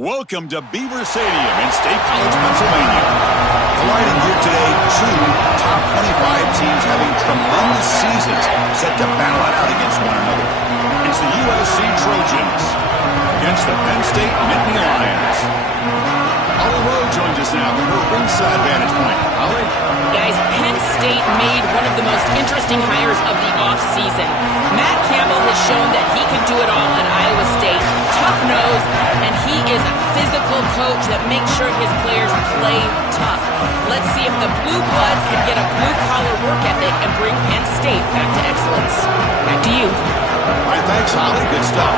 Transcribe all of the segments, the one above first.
Welcome to Beaver Stadium in State College, Pennsylvania. Colliding here today, two top 25 teams having tremendous seasons set to battle it out against one another. It's the USC Trojans against the Penn State Nittany Lions. Holly Rowe joins us now from her ringside vantage point. Holly? Guys, Penn State made one of the most interesting hires of the offseason. Matt Campbell has shown that he can do it all at Iowa State. Tough nose, and he is a physical coach that makes sure his players play tough. Let's see if the Blue Bloods can get a blue-collar work ethic and bring Penn State back to excellence. Back to you. All right, thanks, Holly. Good stuff.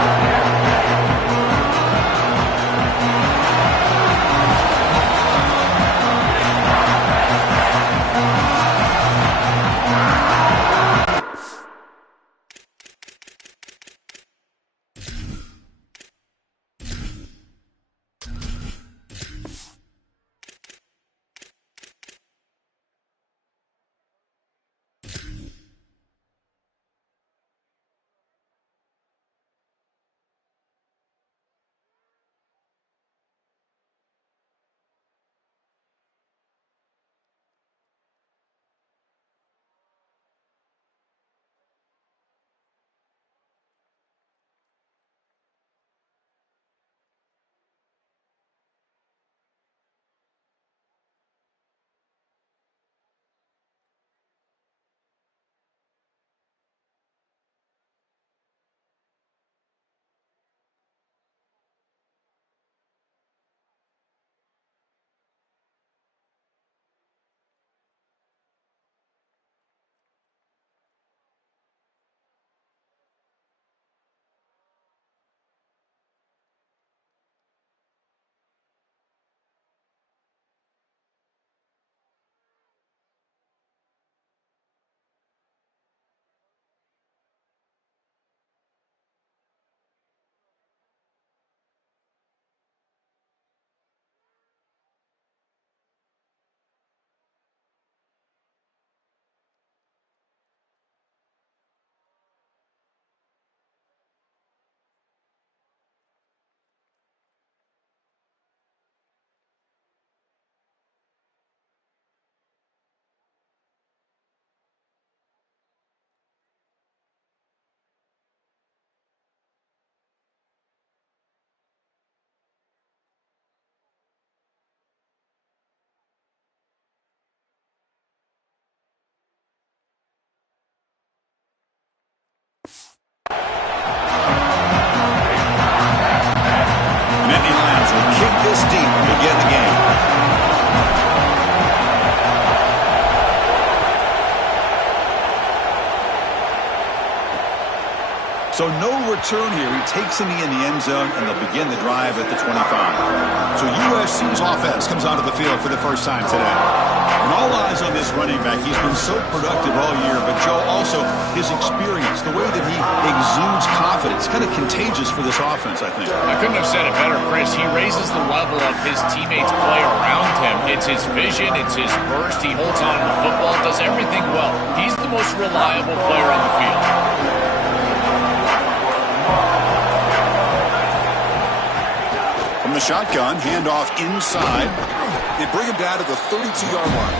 This deep to begin the game. So no return here. He takes him in the end zone, and they'll begin the drive at the 25. So USC's offense comes onto the field for the first time today. And all eyes on this running back. He's been so productive all year, but Joe, also his experience, the way that he exudes confidence, kind of contagious for this offense, I think. I couldn't have said it better, Chris. He raises the level of his teammates' play around him. It's his vision, it's his burst. He holds on to the football, does everything well. He's the most reliable player on the field. From the shotgun, handoff inside. They bring him down to the 32-yard line.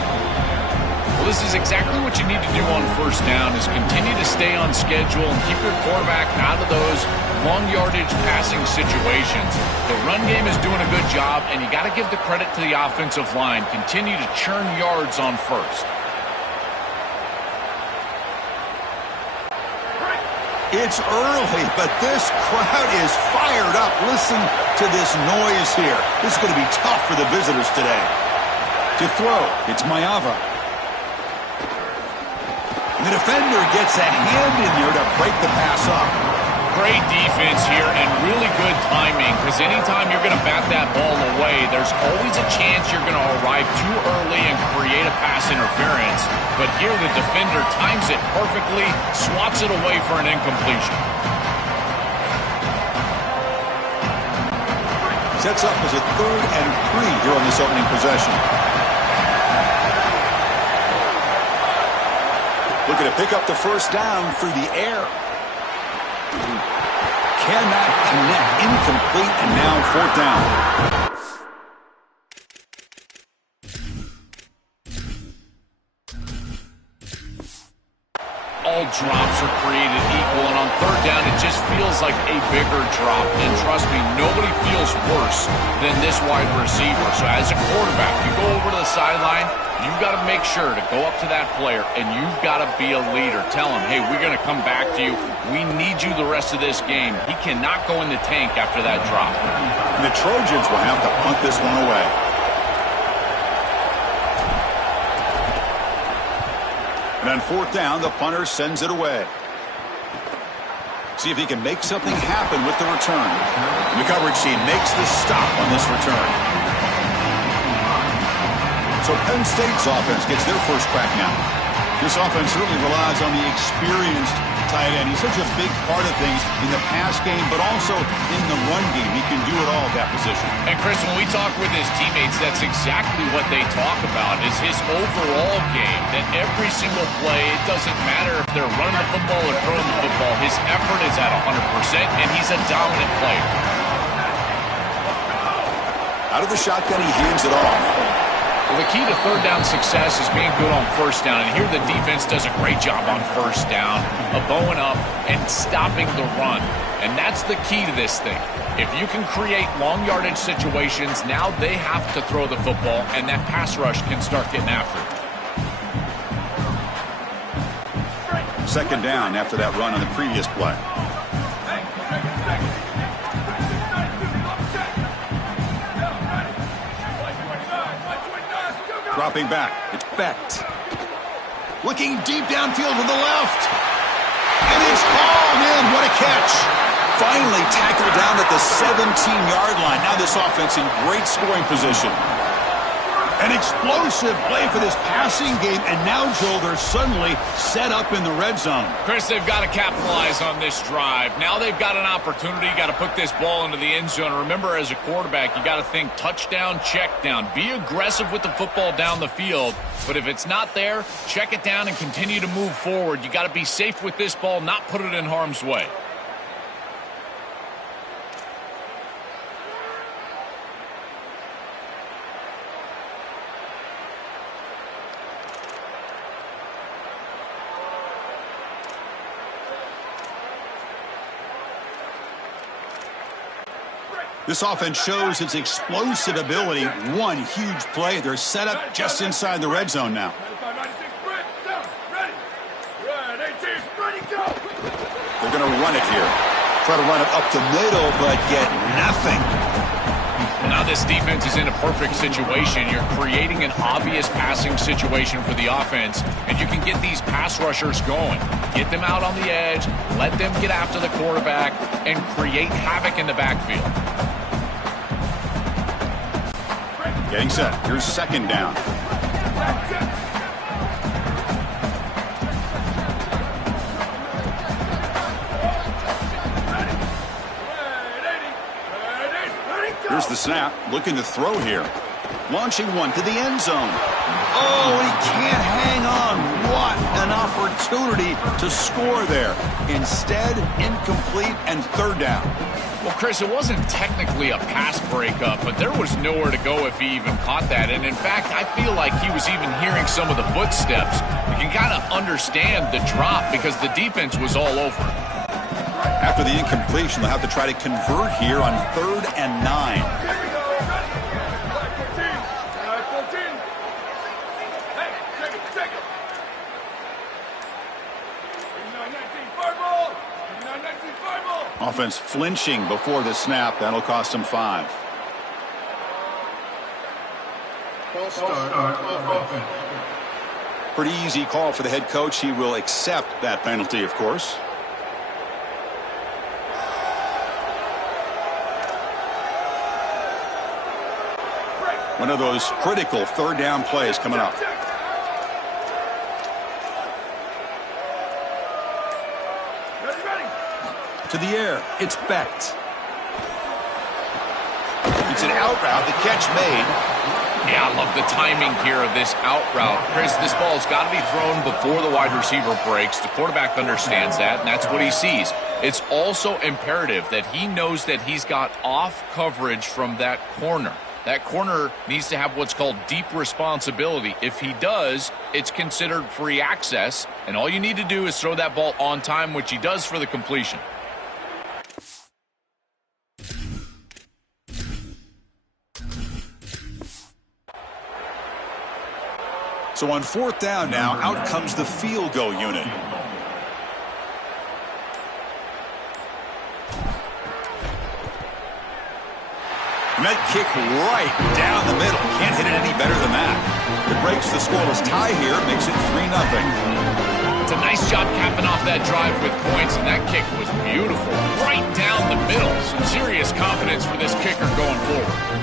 Well, this is exactly what you need to do on first down, is continue to stay on schedule and keep your quarterback out of those long yardage passing situations. The run game is doing a good job, and you got to give the credit to the offensive line. Continue to churn yards on first. It's early, but this crowd is fired up. Listen to this noise here. This is going to be tough for the visitors today. To throw, it's Mayava. And the defender gets a hand in there to break the pass up. Great defense here and really good timing, because anytime you're going to bat that ball away, there's always a chance you're going to arrive too early and create a pass interference. But here the defender times it perfectly, swats it away for an incompletion. Sets up as a 3rd and 3 here on this opening possession. Looking to pick up the first down through the air. Cannot connect. Incomplete, and now 4th down. All drops are created equal, and on 3rd down, it just feels like a bigger drop. And trust me, nobody feels worse than this wide receiver. So as a quarterback, you go over to the sideline, you've got to make sure to go up to that player, and you've got to be a leader. Tell him, hey, we're going to come back to you. We need you the rest of this game. He cannot go in the tank after that drop. And the Trojans will have to punt this one away. And on 4th down, the punter sends it away. See if he can make something happen with the return. And the coverage team makes the stop on this return. So Penn State's offense gets their first crack now. This offense certainly relies on the experienced tight end. He's such a big part of things in the pass game, but also in the run game. He can do it all at that position. And Chris, when we talk with his teammates, that's exactly what they talk about, is his overall game. That every single play, it doesn't matter if they're running the football or throwing the football, his effort is at 100%, and he's a dominant player. Out of the shotgun, he hands it off. Well, the key to 3rd down success is being good on 1st down, and here the defense does a great job on 1st down of bowing up and stopping the run. And that's the key to this thing. If you can create long yardage situations, now they have to throw the football, and that pass rush can start getting after it. 2nd down after that run on the previous play. Dropping back, it's Becht. Looking deep downfield to the left. And it's hauled in. What a catch. Finally tackled down at the 17-yard line. Now this offense in great scoring position. An explosive play for this passing game. And now, Joel, they're suddenly set up in the red zone. Chris, they've got to capitalize on this drive. Now they've got an opportunity. Got to put this ball into the end zone. Remember, as a quarterback, you got to think touchdown, check down. Be aggressive with the football down the field. But if it's not there, check it down and continue to move forward. You got to be safe with this ball, not put it in harm's way. This offense shows its explosive ability. One huge play. They're set up just inside the red zone now. They're going to run it here. Try to run it up the middle, but get nothing. Well, now this defense is in a perfect situation. You're creating an obvious passing situation for the offense, and you can get these pass rushers going. Get them out on the edge, let them get after the quarterback, and create havoc in the backfield. Getting set. Here's 2nd down. Here's the snap. Looking to throw here. Launching one to the end zone. Oh, he can't hang on. What an opportunity to score there. Instead, incomplete and 3rd down. Well, Chris, it wasn't technically a pass breakup, but there was nowhere to go if he even caught that. And in fact, I feel like he was even hearing some of the footsteps. You can kind of understand the drop because the defense was all over it. After the incompletion, they'll have to try to convert here on 3rd and 9. Offense flinching before the snap. That'll cost them 5. False start offense. Pretty easy call for the head coach. He will accept that penalty, of course. One of those critical third down plays coming up. To the air. It's Becht. It's an out route. The catch made. Yeah, I love the timing here of this out route. Chris, this ball has got to be thrown before the wide receiver breaks. The quarterback understands that, and that's what he sees. It's also imperative that he knows that he's got off coverage from that corner. That corner needs to have what's called deep responsibility. If he does, it's considered free access, and all you need to do is throw that ball on time, which he does for the completion. So on fourth down now, out comes the field goal unit. And that kick right down the middle. Can't hit it any better than that. It breaks the scoreless tie here, makes it 3-0. It's a nice job capping off that drive with points, and that kick was beautiful. Right down the middle. Some serious confidence for this kicker going forward.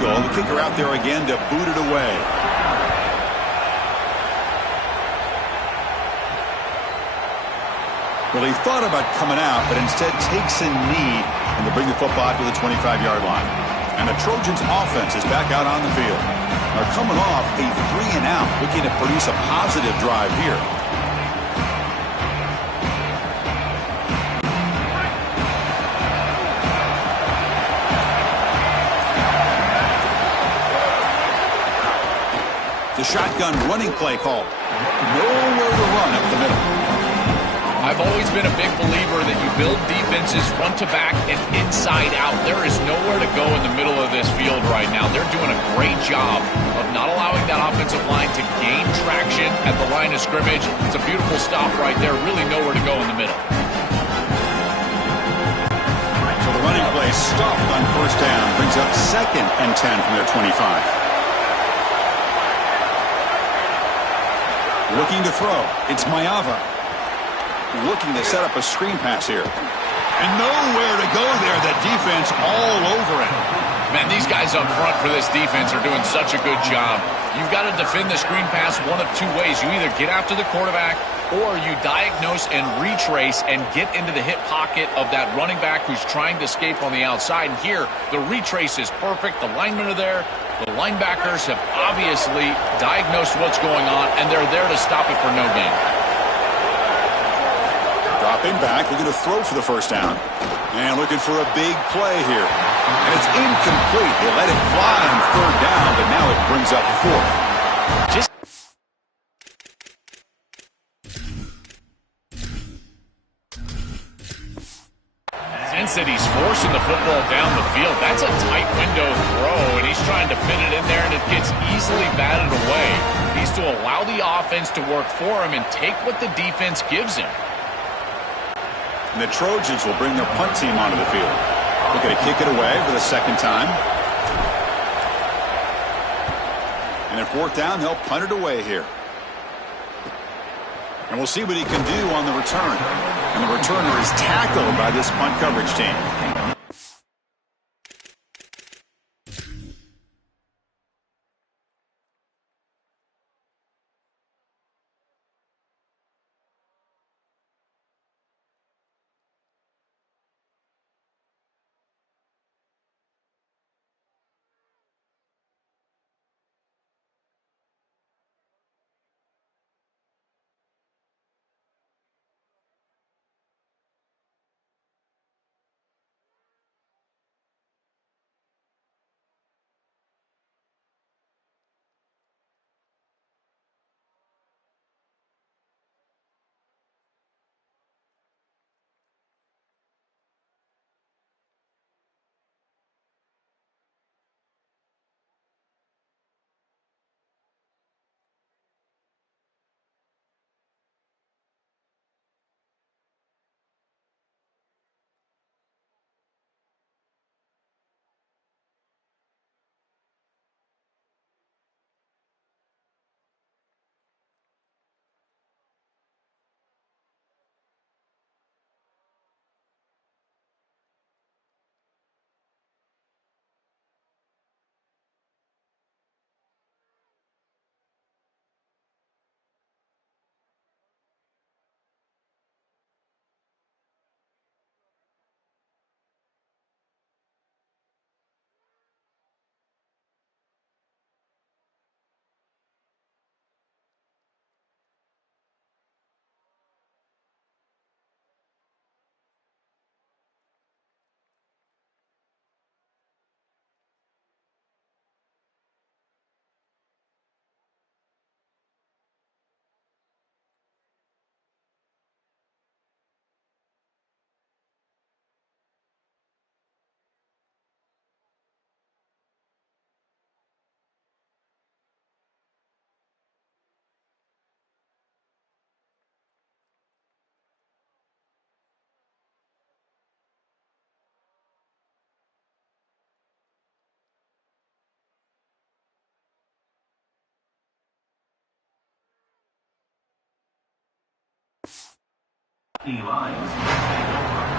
goal. The kicker out there again to boot it away. Well, he thought about coming out, but instead takes a knee and to bring the football to the 25-yard line. And the Trojans' offense is back out on the field. They're coming off a 3-and-out, looking to produce a positive drive here. shotgun running play call. Nowhere to run up the middle. I've always been a big believer that you build defenses front to back and inside out. There is nowhere to go in the middle of this field right now. They're doing a great job of not allowing that offensive line to gain traction at the line of scrimmage. It's a beautiful stop right there. Really nowhere to go in the middle. So the running play stopped on first down. Brings up 2nd and 10 from their 25. Looking to throw. It's Mayava. Looking to set up a screen pass here. And nowhere to go there. The defense all over it. Man, these guys up front for this defense are doing such a good job. You've got to defend the screen pass one of two ways. You either get after the quarterback or you diagnose and retrace and get into the hip pocket of that running back who's trying to escape on the outside. And here, the retrace is perfect. The linemen are there. The linebackers have obviously diagnosed what's going on, and they're there to stop it for no gain. Dropping back, looking to throw for the first down. And looking for a big play here. And it's incomplete. They let it fly on 3rd down, but now it brings up 4th. Just sense that he's forcing the football down the field. That's a tight window throw, and he's trying to fit it in there, and it gets easily batted away. He needs to allow the offense to work for him and take what the defense gives him. And the Trojans will bring their punt team onto the field. Looking to kick it away for the 2nd time. And at 4th down, they'll punt it away here. And we'll see what he can do on the return. And the returner is tackled by this punt coverage team.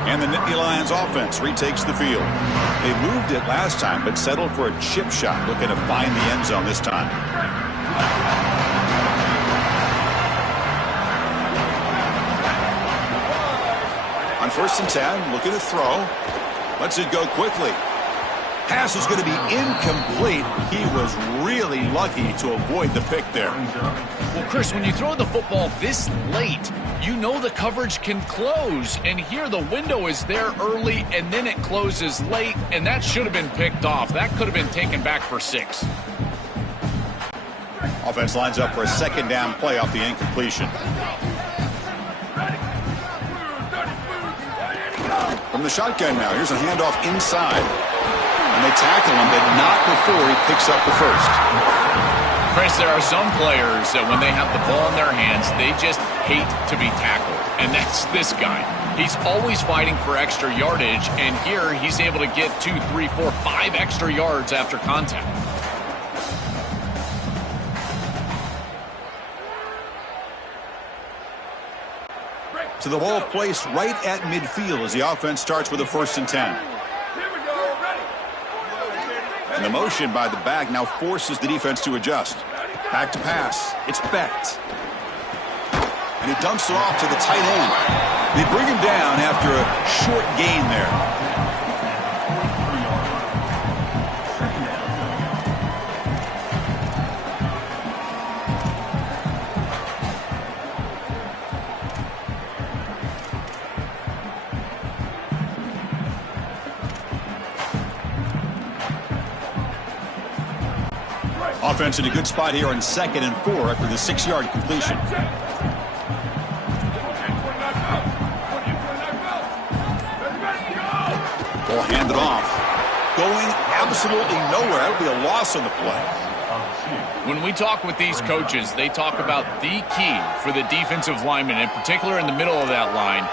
And the Nittany Lions offense retakes the field. They moved it last time, but settled for a chip shot, looking to find the end zone this time. On 1st and 10, looking to throw. Lets it go quickly. Pass is going to be incomplete. He was really lucky to avoid the pick there. Well, Chris, when you throw the football this late, you know the coverage can close. And here the window is there early, and then it closes late, and that should have been picked off. That could have been taken back for 6. Offense lines up for a second down play off the incompletion. From the shotgun now, here's a handoff inside. And they tackle him, but not before he picks up the first. Chris, there are some players that when they have the ball in their hands, they just hate to be tackled. And that's this guy. He's always fighting for extra yardage, and here he's able to get 2, 3, 4, 5 extra yards after contact. To the ball placed right at midfield as the offense starts with a 1st and 10. And the motion by the back now forces the defense to adjust. Back to pass. It's Becht. And he dumps it off to the tight end. They bring him down after a short gain there. Offense in a good spot here on 2nd and 4 after the 6-yard completion. Ball handed off. Going absolutely nowhere. That would be a loss on the play. When we talk with these coaches, they talk about the key for the defensive lineman, in particular in the middle of that line,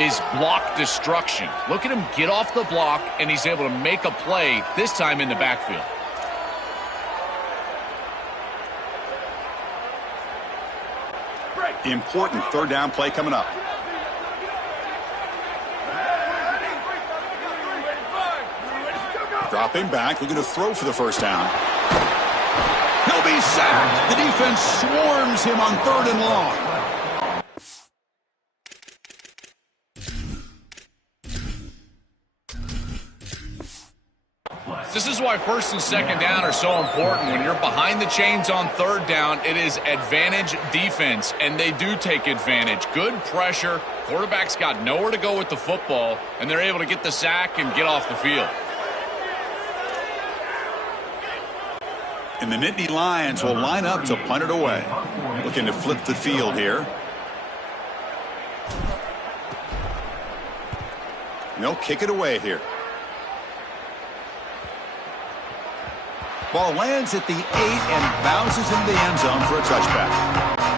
is block destruction. Look at him get off the block, and he's able to make a play, this time in the backfield. Important 3rd down play coming up. Dropping back, looking to throw for the 1st down. He'll be sacked. The defense swarms him on 3rd and long. This is why 1st and 2nd down are so important. When you're behind the chains on 3rd down, it is advantage defense, and they do take advantage. Good pressure. Quarterback's got nowhere to go with the football, and they're able to get the sack and get off the field. And the Nittany Lions will line up to punt it away. Looking to flip the field here. And they'll kick it away here. Ball lands at the 8 and bounces into the end zone for a touchback.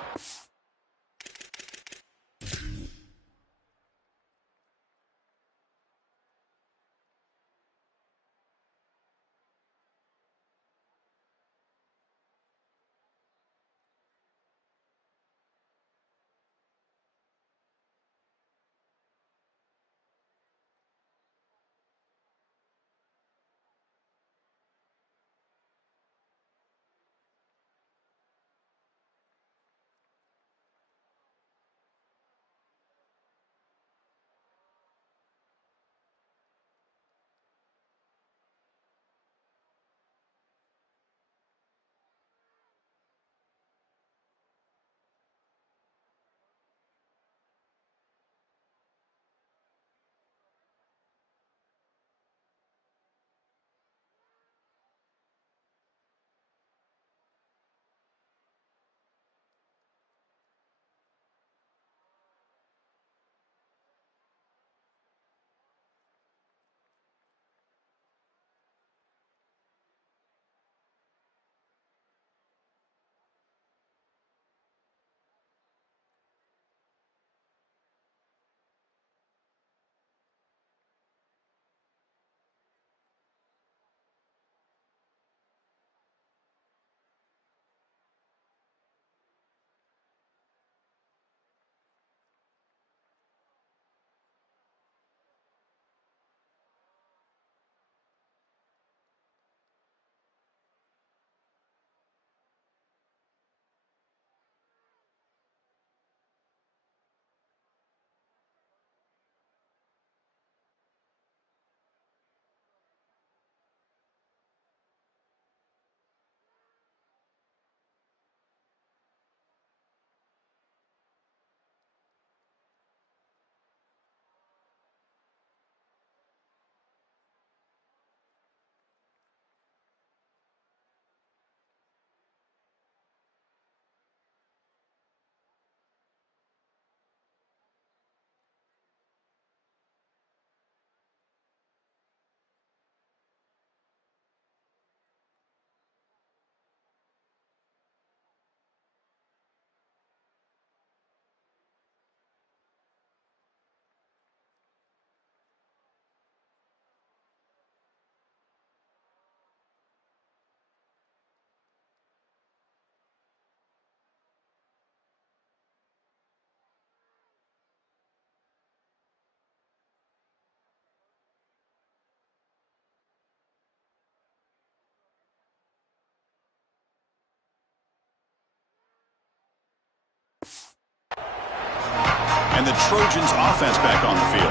And the Trojans offense back on the field.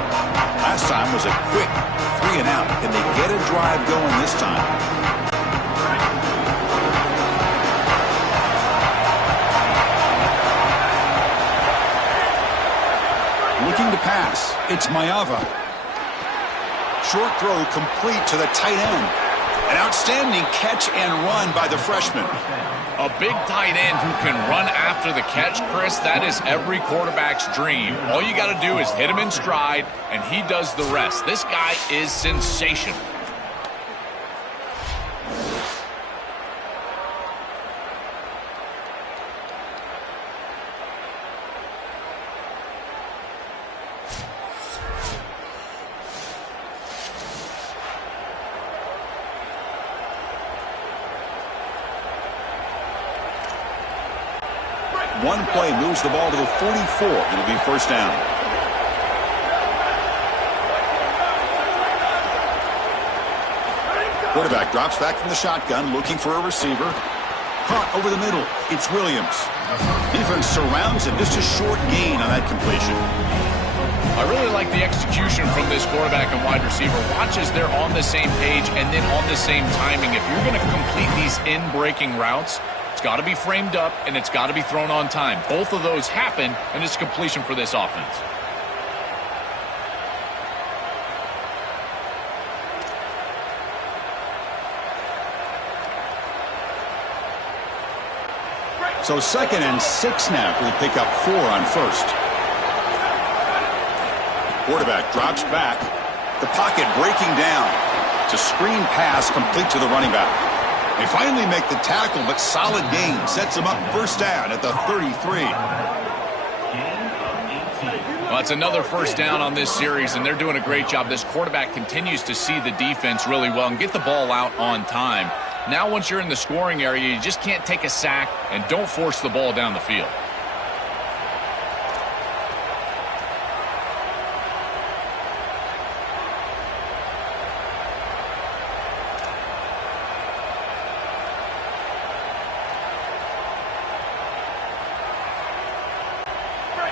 Last time was a quick 3 and out. Can they get a drive going this time? Looking to pass. It's Mayava. Short throw complete to the tight end. An outstanding catch and run by the freshman. A big tight end who can run after the catch, Chris, that is every quarterback's dream. All you got to do is hit him in stride, and he does the rest. This guy is sensational. One play moves the ball to the 44. It'll be first down. Quarterback drops back from the shotgun, looking for a receiver. Caught over the middle. It's Williams. Defense surrounds him. Just a short gain on that completion. I really like the execution from this quarterback and wide receiver. Watch as they're on the same page and then on the same timing. If you're going to complete these in-breaking routes, it's got to be framed up, and it's got to be thrown on time. Both of those happen, and it's completion for this offense. So 2nd and 6 now. We'll pick up 4 on first. Quarterback drops back. The pocket breaking down. It's a screen pass complete to the running back. They finally make the tackle, but solid gain. Sets them up first down at the 33. Well, it's another first down on this series, and they're doing a great job. This quarterback continues to see the defense really well and get the ball out on time. Now, once you're in the scoring area, you just can't take a sack and don't force the ball down the field.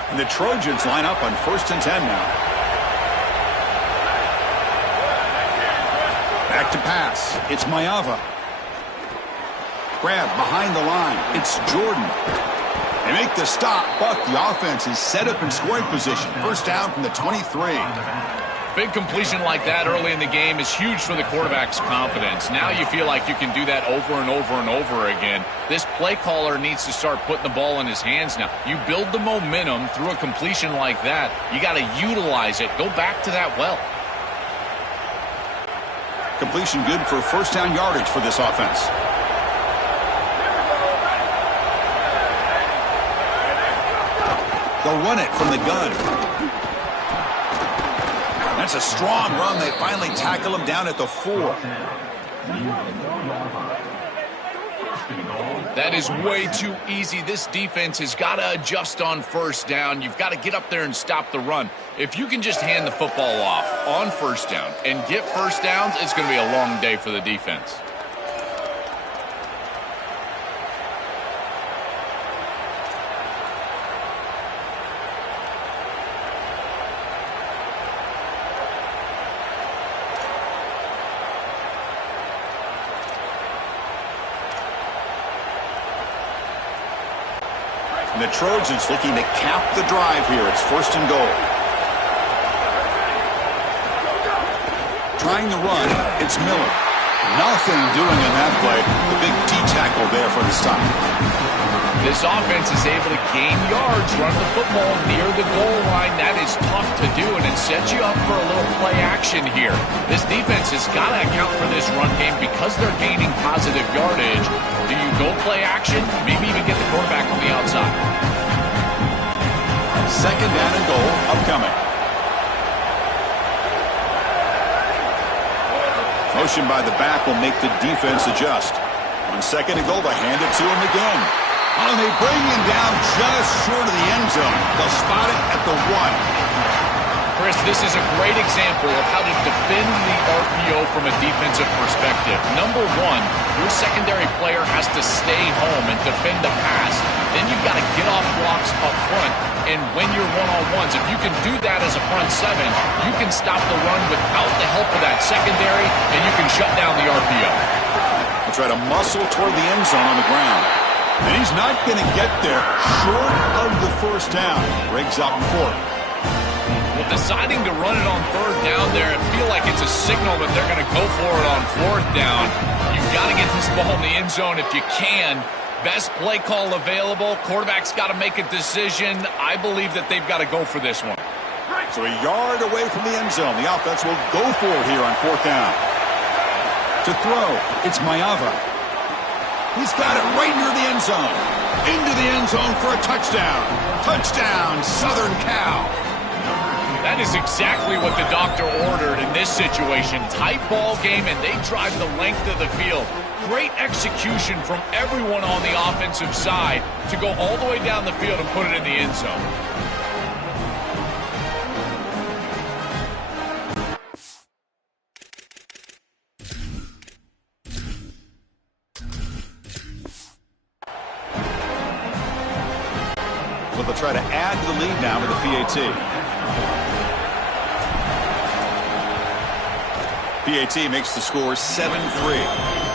And the Trojans line up on 1st and 10 now. Back to pass. It's Mayava. Grab behind the line. It's Jordan. They make the stop, but the offense is set up in scoring position. First down from the 23. Big completion like that early in the game is huge for the quarterback's confidence. Now you feel like you can do that over and over and over again. This play caller needs to start putting the ball in his hands now. You build the momentum through a completion like that. You got to utilize it. Go back to that well. Completion good for first down yardage for this offense. They'll run it from the gun. That's a strong run. They finally tackle him down at the 4. That is way too easy. This defense has got to adjust on first down. You've got to get up there and stop the run. If you can just hand the football off on first down and get first downs, it's going to be a long day for the defense. And the Trojans looking to cap the drive here. It's 1st and goal. Trying to run, it's Miller. Nothing doing in that play. The big D-tackle there for the stop. This offense is able to gain yards, run the football near the goal line. That is tough to do, and it sets you up for a little play action here. This defense has got to account for this run game because they're gaining positive yardage. Do you go play action? Maybe even get the quarterback on the outside. 2nd down and goal upcoming. Motion by the back will make the defense adjust. On 2nd and goal, they hand it to him again. Oh, and they bring him down just short of the end zone. They'll spot it at the 1. Chris, this is a great example of how to defend the RPO from a defensive perspective. Number one, your secondary player has to stay home and defend the pass. Then you've got to get off blocks up front and win your one-on-ones. If you can do that as a front seven, you can stop the run without the help of that secondary, and you can shut down the RPO. We'll try to muscle toward the end zone on the ground. And he's not going to get there short of the first down. Briggs out in fourth. Well, deciding to run it on third down there, I feel like it's a signal that they're going to go for it on fourth down. You've got to get this ball in the end zone if you can. Best play call available. Quarterback's got to make a decision. I believe that they've got to go for this one. So a yard away from the end zone. The offense will go for it here on fourth down. To throw, it's Mayava. He's got it right near the end zone. Into the end zone for a touchdown. Touchdown, Southern Cal. That is exactly what the doctor ordered in this situation. Tight ball game, and they drive the length of the field. Great execution from everyone on the offensive side to go all the way down the field and put it in the end zone. Well, they'll try to add to the lead now with the PAT. PAT makes the score 7-3.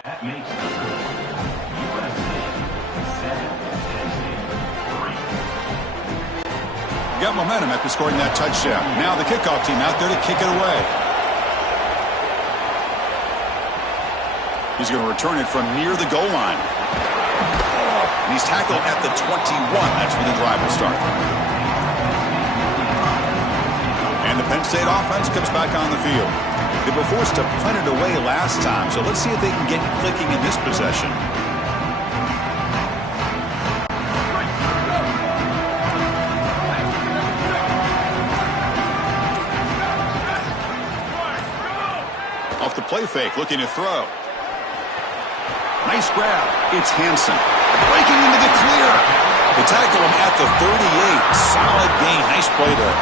That makes the score USC 7-3. Got momentum after scoring that touchdown. Now the kickoff team out there to kick it away. He's going to return it from near the goal line. And he's tackled at the 21. That's where the drive will start. And the Penn State offense comes back on the field. They were forced to punt it away last time, so let's see if they can get clicking in this possession. Off the play fake, looking to throw. Nice grab. It's Hansen. Breaking into the clear. They tackle him at the 38. Solid gain. Nice play there.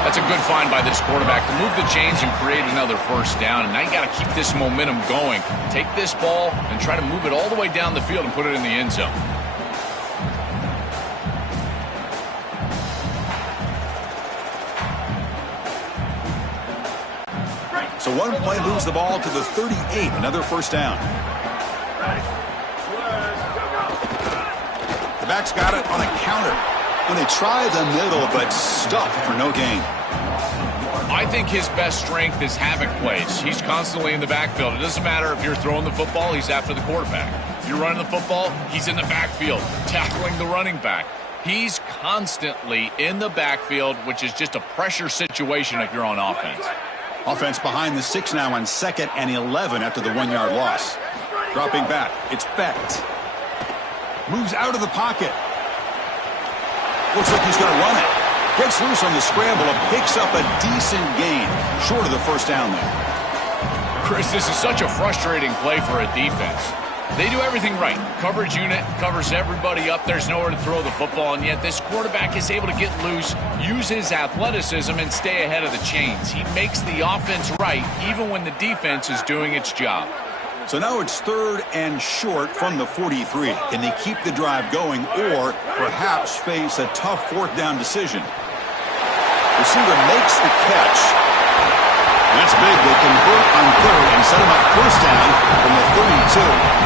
That's a good find by this quarterback to move the chains and create another first down. And now you got to keep this momentum going. Take this ball and try to move it all the way down the field and put it in the end zone. So one play moves the ball to the 38, another first down. The back's got it on a counter. When they try the middle, but stuffed for no gain. I think his best strength is havoc plays. He's constantly in the backfield. It doesn't matter if you're throwing the football, he's after the quarterback. If you're running the football, he's in the backfield, tackling the running back. He's constantly in the backfield, which is just a pressure situation if you're on offense. Offense behind the 6 now on 2nd and 11 after the 1-yard loss. Dropping back, it's Becht. Moves out of the pocket. Looks like he's going to run it. Gets loose on the scramble and picks up a decent gain. Short of the first down there. Chris, this is such a frustrating play for a defense. They do everything right. Coverage unit covers everybody up. There's nowhere to throw the football, and yet this quarterback is able to get loose, use his athleticism, and stay ahead of the chains. He makes the offense right, even when the defense is doing its job. So now it's 3rd and short from the 43. Can they keep the drive going or perhaps face a tough 4th down decision? Receiver makes the catch. That's big. They convert on 3rd and set him up first down from the 32.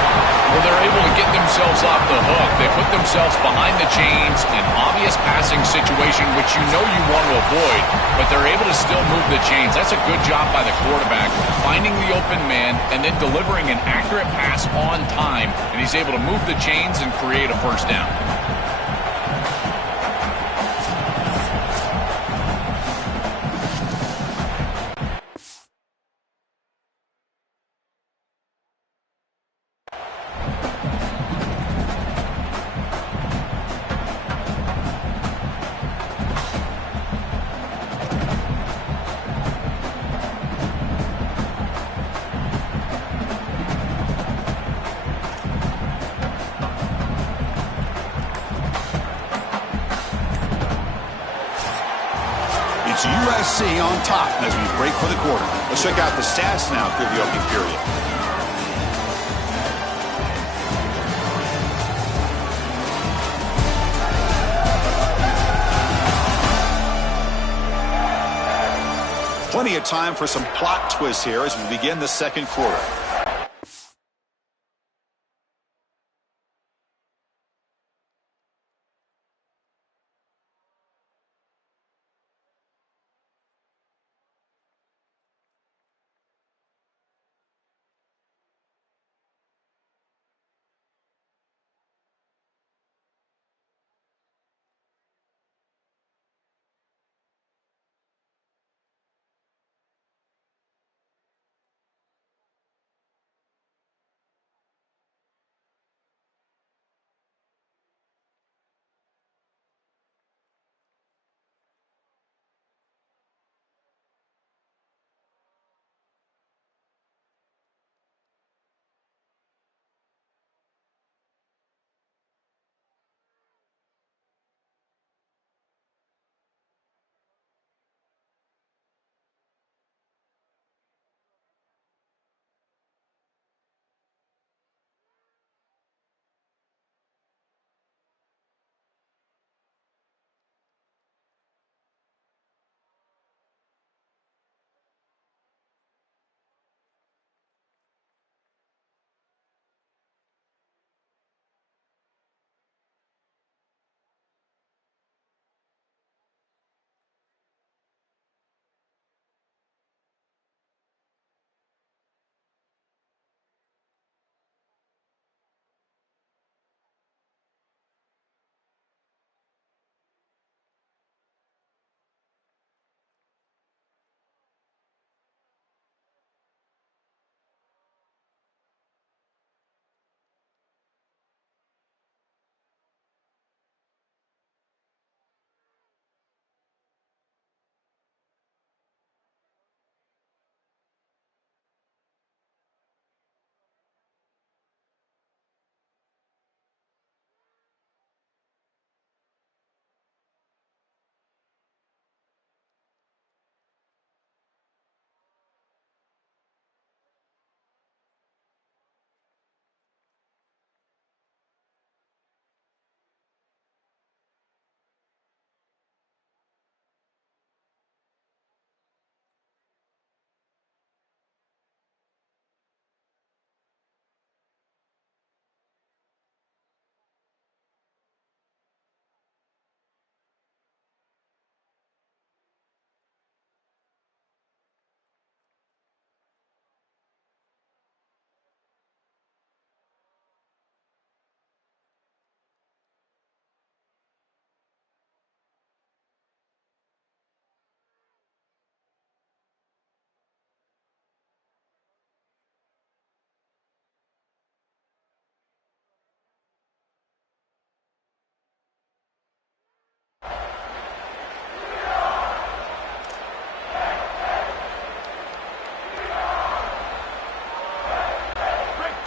Well, they're able to get themselves off the hook. They put themselves behind the chains, an obvious passing situation, which you know you want to avoid, but they're able to still move the chains. That's a good job by the quarterback, finding the open man and then delivering an accurate pass on time, and he's able to move the chains and create a first down. It's USC on top as we break for the quarter. Let's check out the stats now through the opening period. Plenty of time for some plot twists here as we begin the second quarter.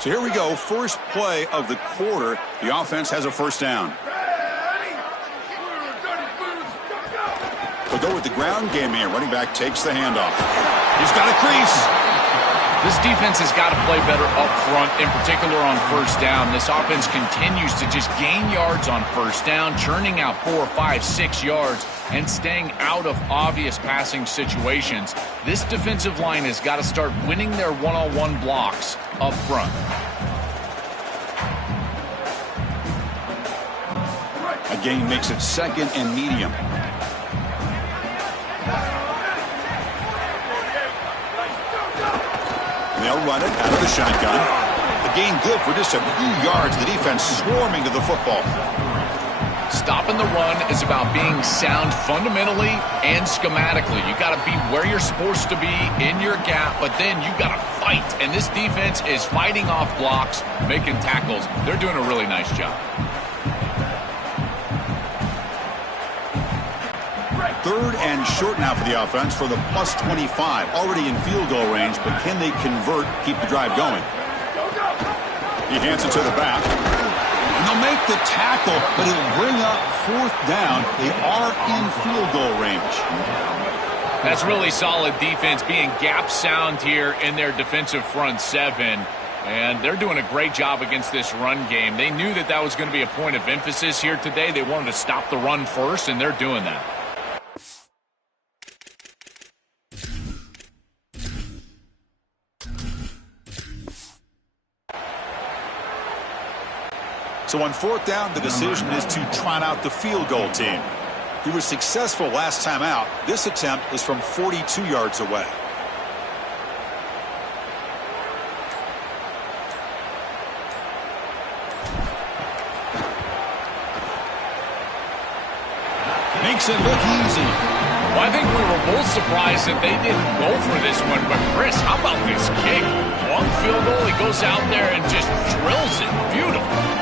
So here we go, first play of the quarter. The offense has a first down. They'll go with the ground game here. Running back takes the handoff. He's got a crease. This defense has got to play better up front, in particular on first down. This offense continues to just gain yards on first down, churning out 4, 5, 6 yards, and staying out of obvious passing situations. This defensive line has got to start winning their one-on-one blocks up front. A gain makes it second and medium. They'll run it out of the shotgun. A gain good for just a few yards. The defense swarming to the football. Stopping the run is about being sound fundamentally and schematically. You got to be where you're supposed to be in your gap, but then you got to fight. And this defense is fighting off blocks, making tackles. They're doing a really nice job. Third and short now for the offense for the plus 25. Already in field goal range, but can they convert, keep the drive going? He hands it to the back. And they'll make the tackle, but it'll bring up fourth down. They are in field goal range. That's really solid defense, being gap sound here in their defensive front seven. And they're doing a great job against this run game. They knew that that was going to be a point of emphasis here today. They wanted to stop the run first, and they're doing that. So on fourth down, the decision is to trot out the field goal team. He was successful last time out. This attempt is from 42 yards away. Makes it look easy. Well, I think we were both surprised that they didn't go for this one. But, Chris, how about this kick? Long field goal, he goes out there and just drills it. Beautiful.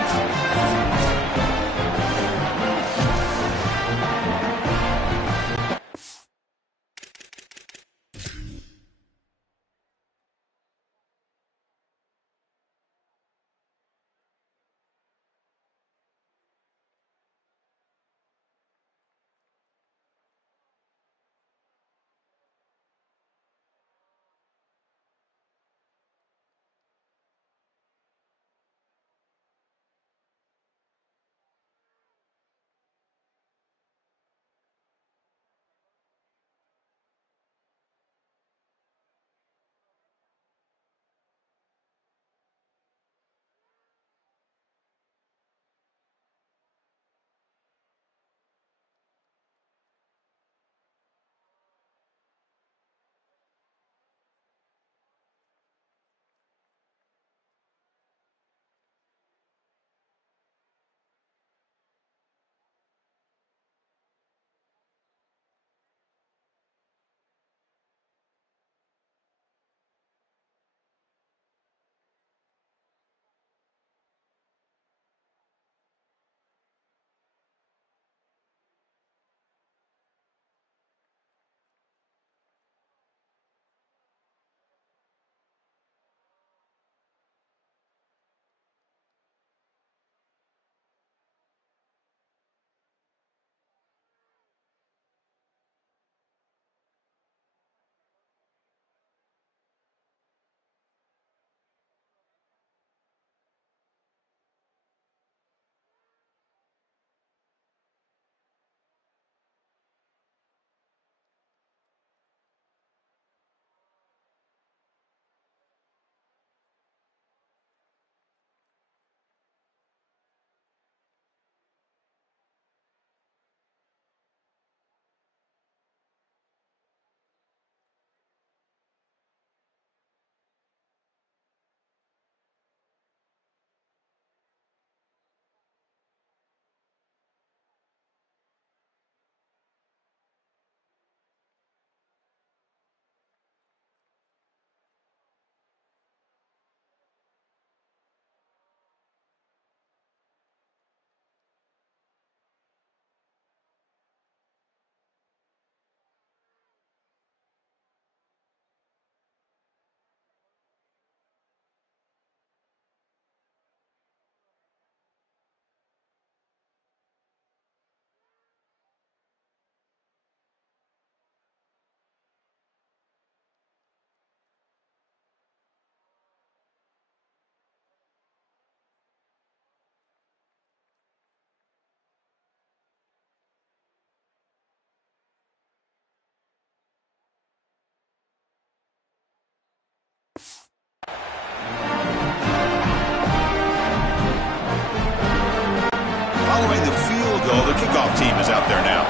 team is out there now.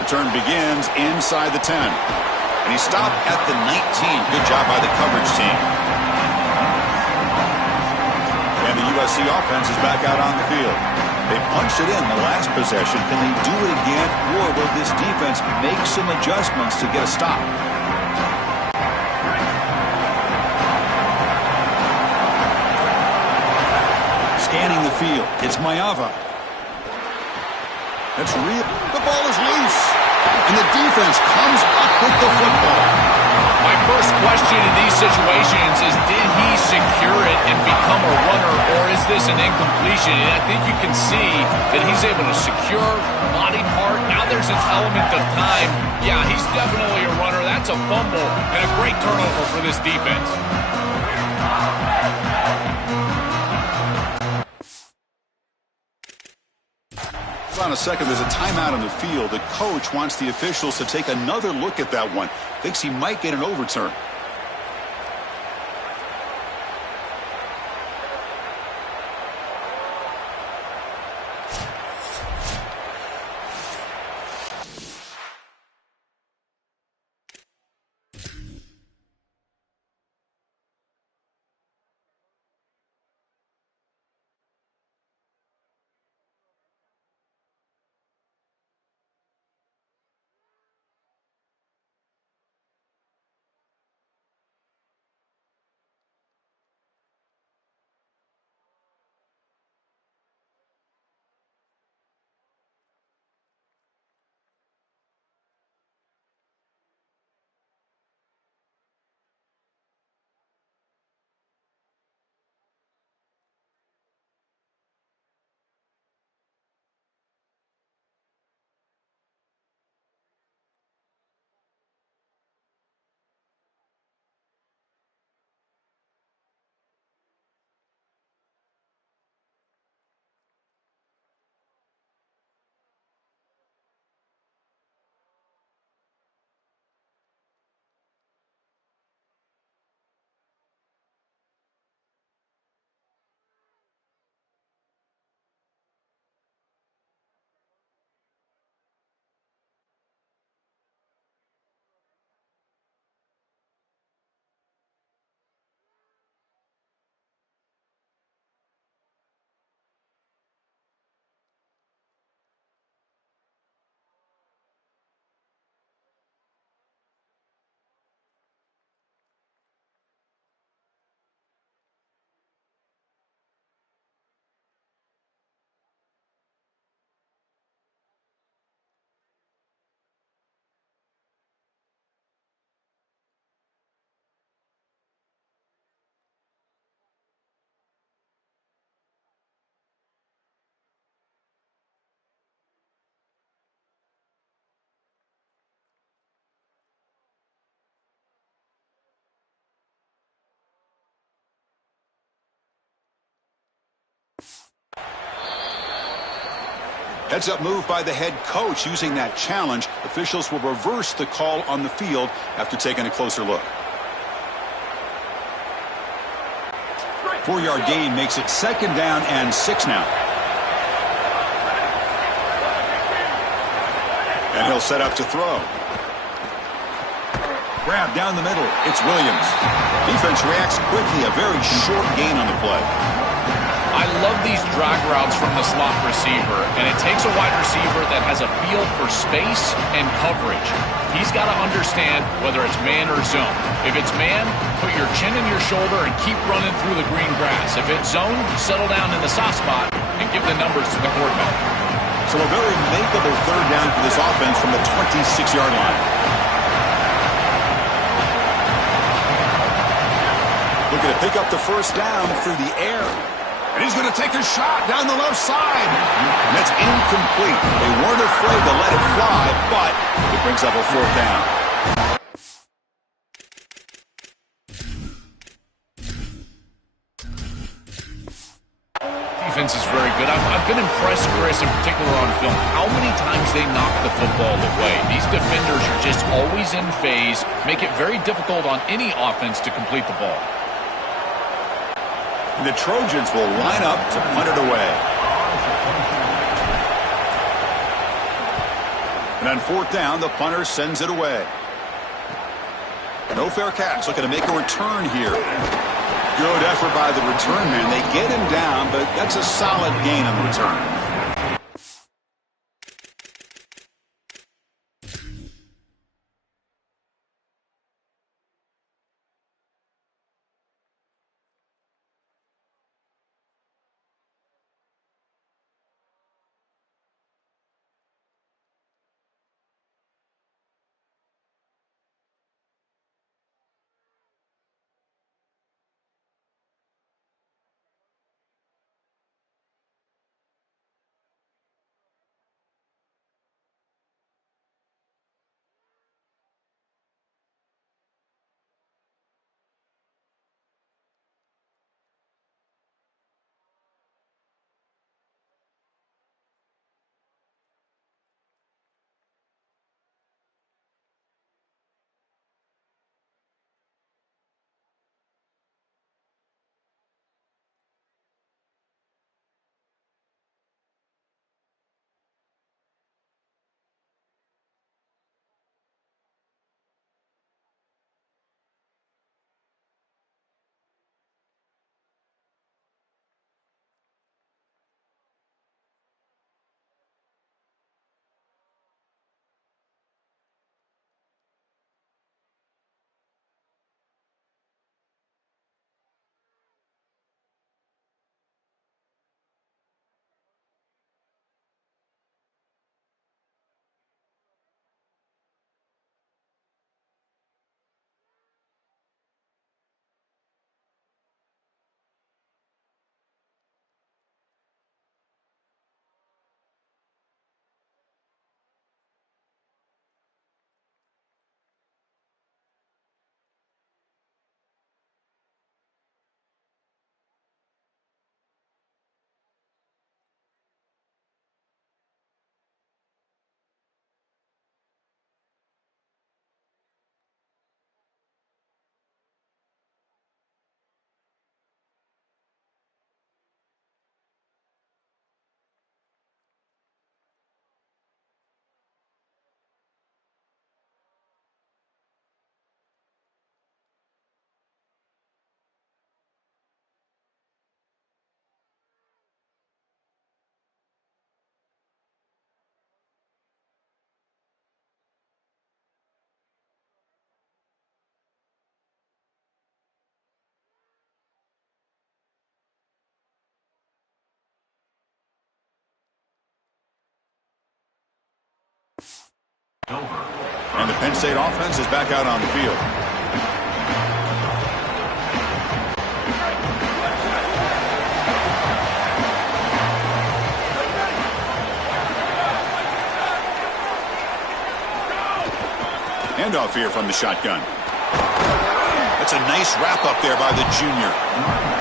The turn begins inside the 10. And he stopped at the 19. Good job by the coverage team. And the USC offense is back out on the field. They punched it in the last possession. Can they do it again, or will this defense make some adjustments to get a stop? Scanning the field. It's Mayava. That's real. The ball is loose. And the defense comes up with the football. My first question in these situations is, did he secure it and become a runner, or is this an incompletion? And I think you can see that he's able to secure body part. Now there's this element of time. Yeah, he's definitely a runner. That's a fumble and a great turnover for this defense. On a second, there's a timeout on the field. The coach wants the officials to take another look at that one. Thinks he might get an overturn. Heads-up move by the head coach using that challenge. Officials will reverse the call on the field after taking a closer look. 4-yard gain makes it 2nd down and 6 now. And he'll set up to throw. Grab down the middle. It's Williams. Defense reacts quickly. A very short gain on the play. I love these drag routes from the slot receiver, and it takes a wide receiver that has a feel for space and coverage. He's got to understand whether it's man or zone. If it's man, put your chin in your shoulder and keep running through the green grass. If it's zone, settle down in the soft spot and give the numbers to the quarterback. So a very makeable 3rd down for this offense from the 26-yard line. Looking to pick up the 1st down through the air. And he's going to take a shot down the left side. And that's incomplete. They weren't afraid to let it fly, but it brings up a 4th down. Defense is very good. I've been impressed, Chris, in particular on film, how many times they knock the football away. These defenders are just always in phase, make it very difficult on any offense to complete the ball. And the Trojans will line up to punt it away. And on fourth down, the punter sends it away. No fair catch. Looking to make a return here. Good effort by the return man. They get him down, but that's a solid gain on the return. And the Penn State offense is back out on the field. Handoff here from the shotgun. That's a nice wrap up there by the junior.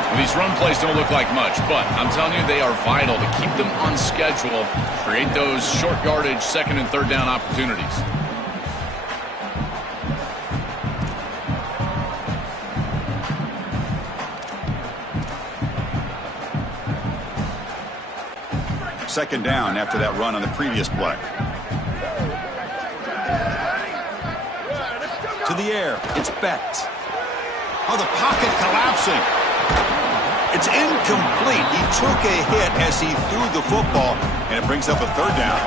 Well, these run plays don't look like much, but I'm telling you, they are vital to keep them on schedule, create those short yardage second and third down opportunities. Second down after that run on the previous play. To the air, it's Becht. Oh, the pocket collapsing. It's incomplete. He took a hit as he threw the football, and it brings up a third down.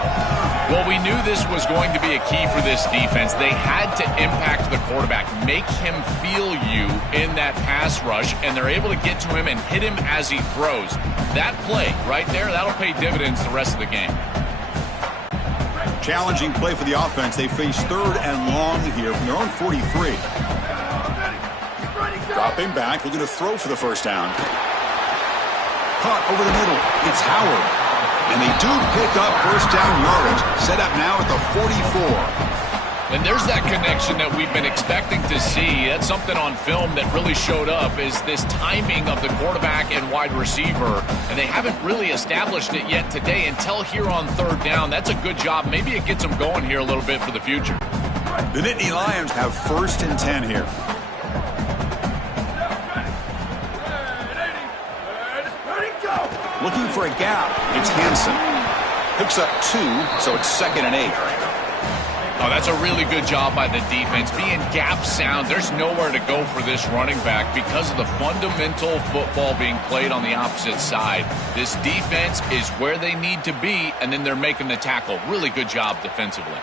Well, we knew this was going to be a key for this defense. They had to impact the quarterback, make him feel you in that pass rush, and they're able to get to him and hit him as he throws. That play right there, that'll pay dividends the rest of the game. Challenging play for the offense. They face third and long here from their own 43. Dropping back, looking to throw for the first down. Caught over the middle. It's Howard. And they do pick up first down yardage. Set up now at the 44. And there's that connection that we've been expecting to see. That's something on film that really showed up, is this timing of the quarterback and wide receiver. And they haven't really established it yet today until here on third down. That's a good job. Maybe it gets them going here a little bit for the future. The Nittany Lions have first and 10 here. Looking for a gap. It's Hansen. Picks up 2, so it's 2nd and 8. Oh, that's a really good job by the defense. Being gap sound, there's nowhere to go for this running back because of the fundamental football being played on the opposite side. This defense is where they need to be, and then they're making the tackle. Really good job defensively.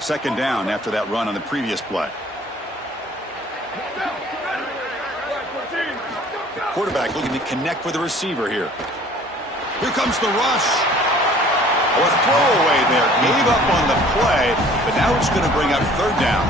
Second down after that run on the previous play. Quarterback looking to connect with the receiver here. Here comes the rush. Or throwaway there. Gave up on the play, but now it's going to bring up 3rd down.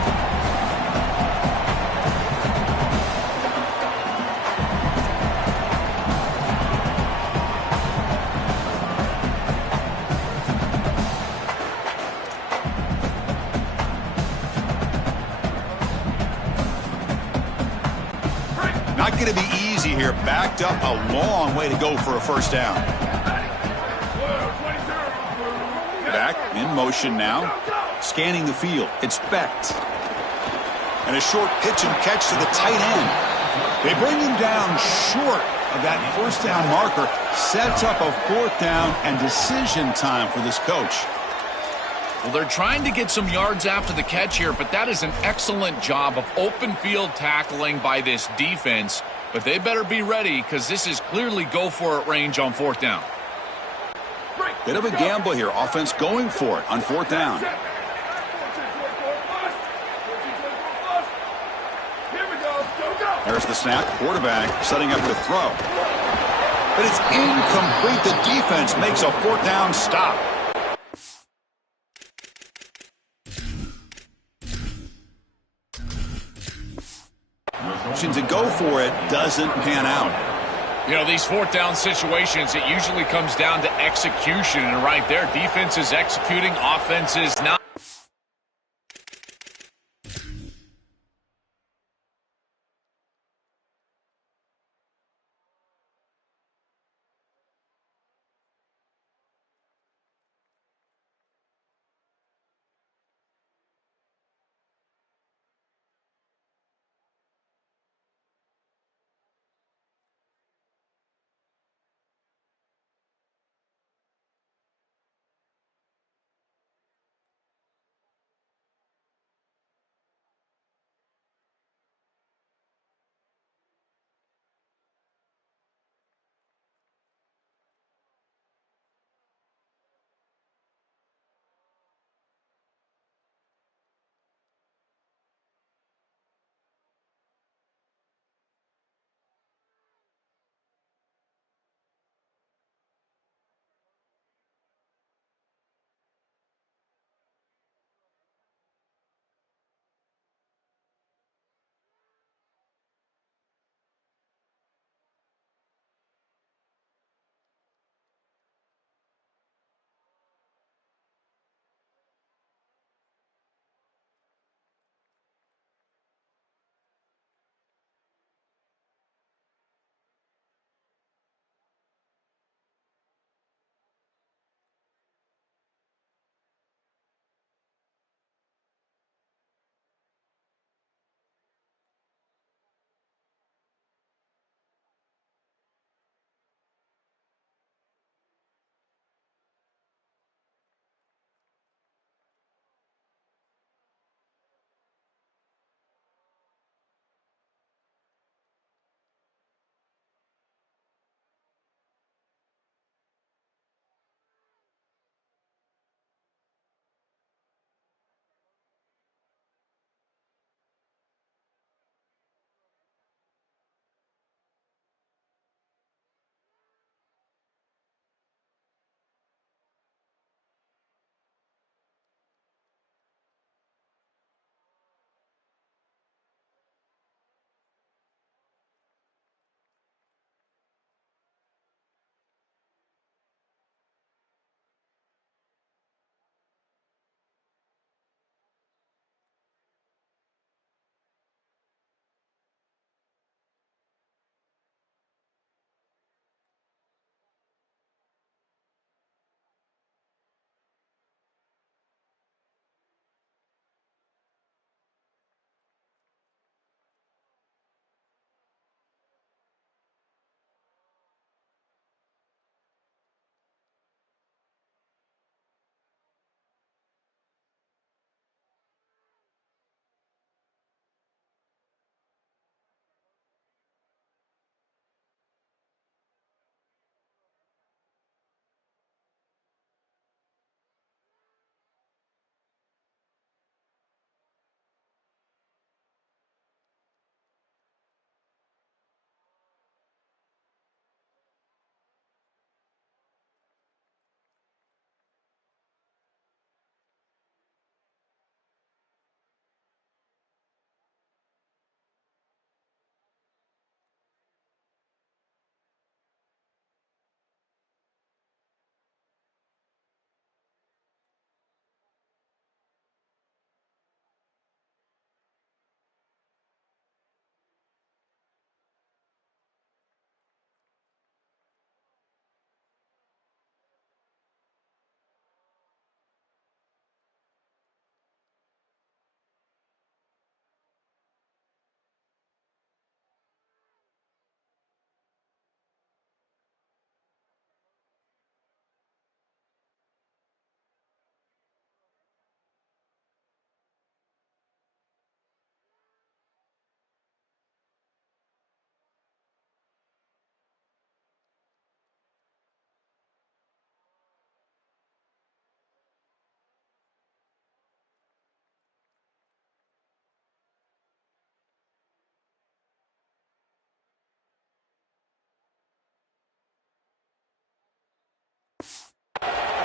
Not going to be easy here. Backed up a long way to go for a 1st down. Back in motion now. Scanning the field. It's Becht. And a short pitch and catch to the tight end. They bring him down short of that 1st down marker. Sets up a 4th down and decision time for this coach. Well, they're trying to get some yards after the catch here, but that is an excellent job of open field tackling by this defense. But they better be ready because this is clearly go-for-it range on 4th down. Bit of a gamble here. Offense going for it on 4th down. There's the snap. Quarterback setting up to throw. But it's incomplete. The defense makes a 4th down stop. To go for it doesn't pan out. You know, these 4th down situations, it usually comes down to execution. And right there, defense is executing, offense is not.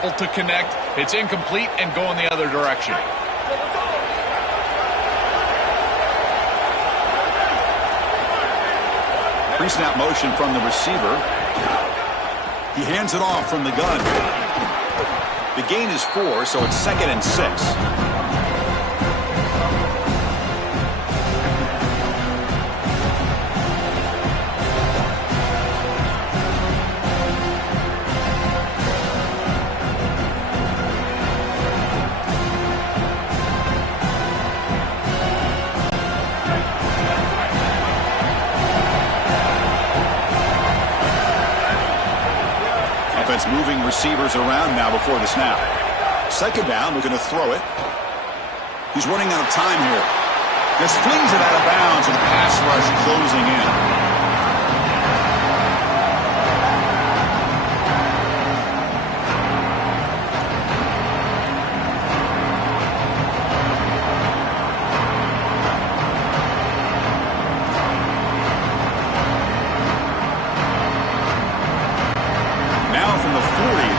unable to connect. It's incomplete and going the other direction. Pre-snap motion from the receiver. He hands it off from the gun. The gain is 4, so it's 2nd and 6. Moving receivers around now before the snap. 2nd down, looking to throw it. He's running out of time here. Just flings it out of bounds with the pass rush closing in.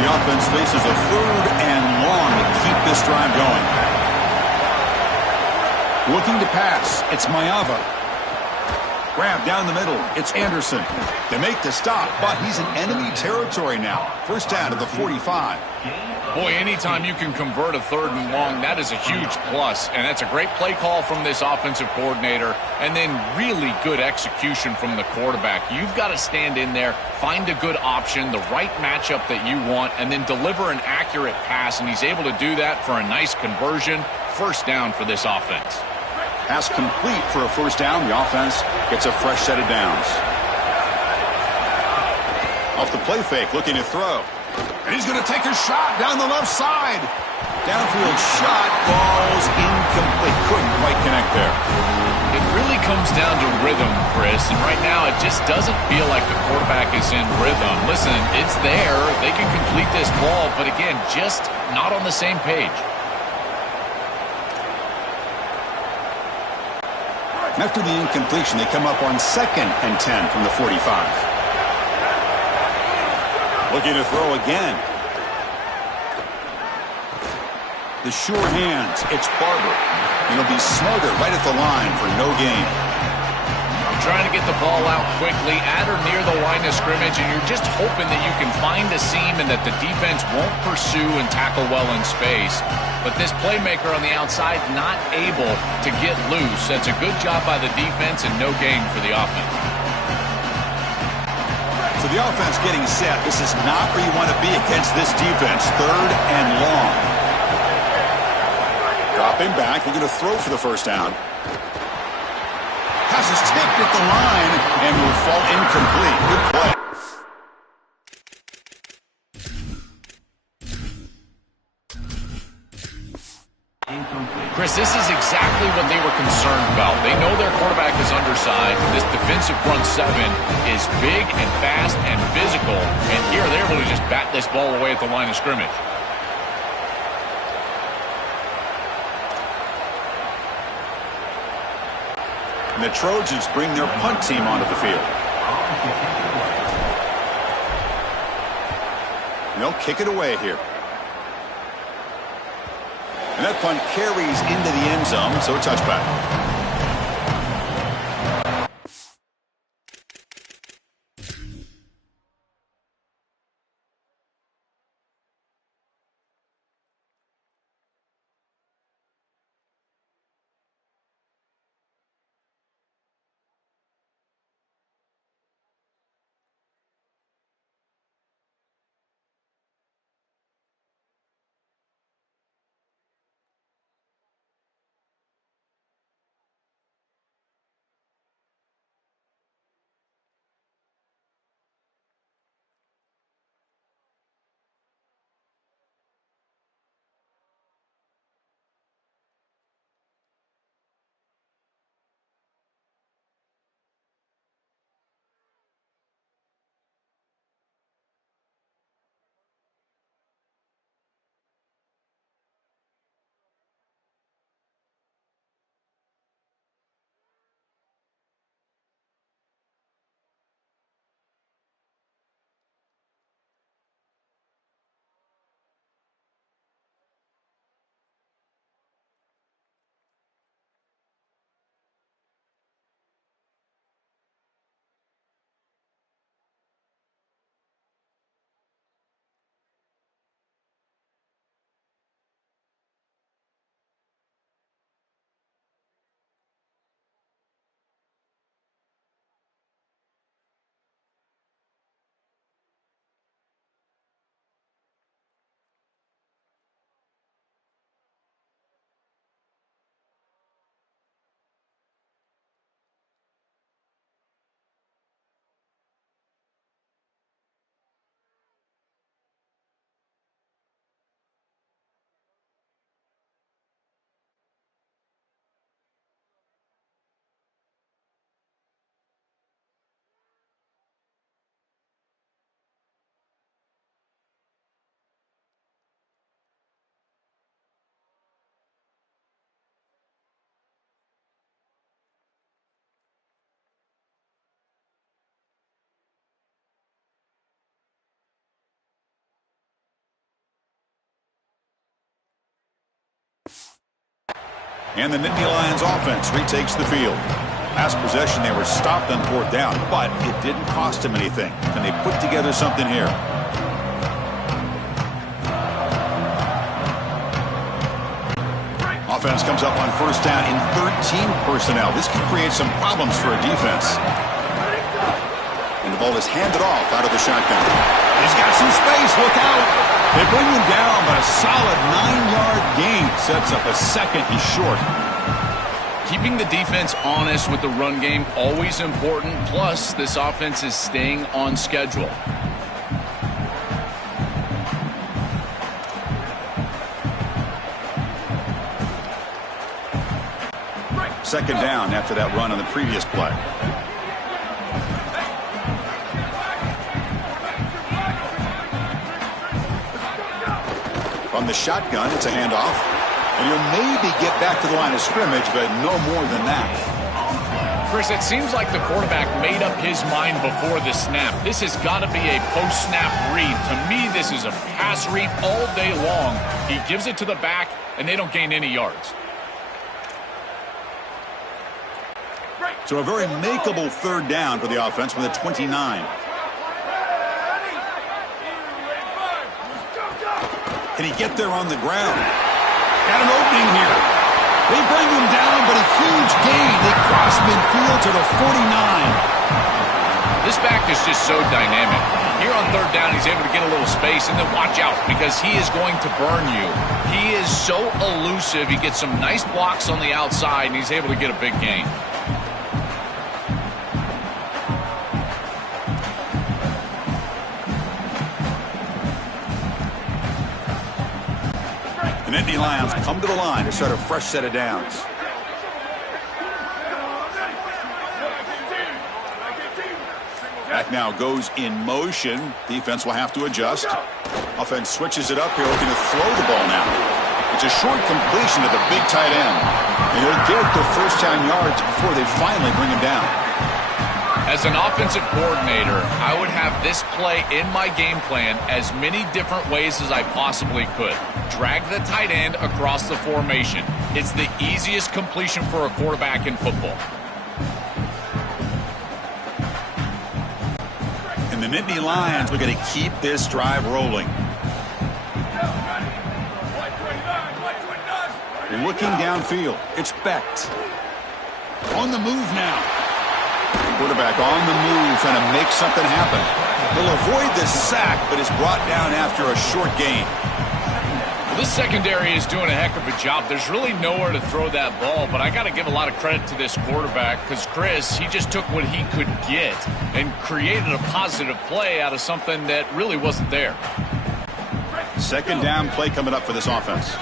Offense faces a 3rd and long to keep this drive going. Looking to pass. It's Mayava. Grab down the middle. It's Anderson. They make the stop, but he's in enemy territory now. 1st down to the 45. Boy, anytime you can convert a 3rd and long, that is a huge plus. And that's a great play call from this offensive coordinator. And then really good execution from the quarterback. You've got to stand in there, find a good option, the right matchup that you want, and then deliver an accurate pass. And he's able to do that for a nice conversion. 1st down for this offense. Pass complete for a 1st down. The offense gets a fresh set of downs. Off the play fake, looking to throw. And he's going to take a shot down the left side. Downfield shot falls incomplete. Couldn't quite connect there. It really comes down to rhythm, Chris. And right now it just doesn't feel like the quarterback is in rhythm. Listen, it's there. They can complete this ball, but again, just not on the same page. After the incompletion, they come up on 2nd and 10 from the 45. Looking to throw again. The sure hands. It's Barber. He'll be smothered right at the line for no gain. You're trying to get the ball out quickly at or near the line of scrimmage, and you're just hoping that you can find a seam and that the defense won't pursue and tackle well in space. But this playmaker on the outside not able to get loose. That's a good job by the defense and no gain for the offense. So the offense getting set. This is not where you want to be against this defense. 3rd and long. Dropping back. We're going to throw for the 1st down. Pass is tipped at the line and will fall incomplete. Good play. Chris, this is exactly what they were concerned about. They know their quarterback is undersized. This defensive front 7 is big and fast and physical. And here they're able to just bat this ball away at the line of scrimmage. And the Trojans bring their punt team onto the field. And they'll kick it away here. And that punt carries into the end zone, so a touchback. And the Nittany Lions offense retakes the field. Last possession, they were stopped on 4th down, but it didn't cost them anything. And they put together something here. Offense comes up on 1st down in 13 personnel. This can create some problems for a defense. And the ball is handed off out of the shotgun. He's got some space. Look out. They bring him down, but a solid 9-yard gain sets up a second. He's short. Keeping the defense honest with the run game, always important. Plus, this offense is staying on schedule. Second down after that run on the previous play. From the shotgun, it's a handoff. And he'll maybe get back to the line of scrimmage, but no more than that. Chris, it seems like the quarterback made up his mind before the snap. This has got to be a post-snap read. To me, this is a pass read all day long. He gives it to the back, and they don't gain any yards. So a very makeable 3rd down for the offense with a 29. Can he get there on the ground? Got an opening here. They bring him down, but a huge gain. They cross midfield to the 49. This back is just so dynamic. Here on 3rd down, he's able to get a little space, and then watch out because he is going to burn you. He is so elusive. He gets some nice blocks on the outside, and he's able to get a big gain. The Nittany Lions come to the line to start a fresh set of downs. Back now goes in motion. Defense will have to adjust. Offense switches it up here, looking to throw the ball now. It's a short completion to the big tight end. And he'll get the 1st down yards before they finally bring him down. As an offensive coordinator, I would have this play in my game plan as many different ways as I possibly could. Drag the tight end across the formation. It's the easiest completion for a quarterback in football. And the Nittany Lions are going to keep this drive rolling. Looking downfield. It's Becht. On the move now. Quarterback on the move, trying to make something happen. He'll avoid the sack, but is brought down after a short gain. Well, this secondary is doing a heck of a job. There's really nowhere to throw that ball, but I got to give a lot of credit to this quarterback because, Chris, he just took what he could get and created a positive play out of something that really wasn't there. Second down play coming up for this offense.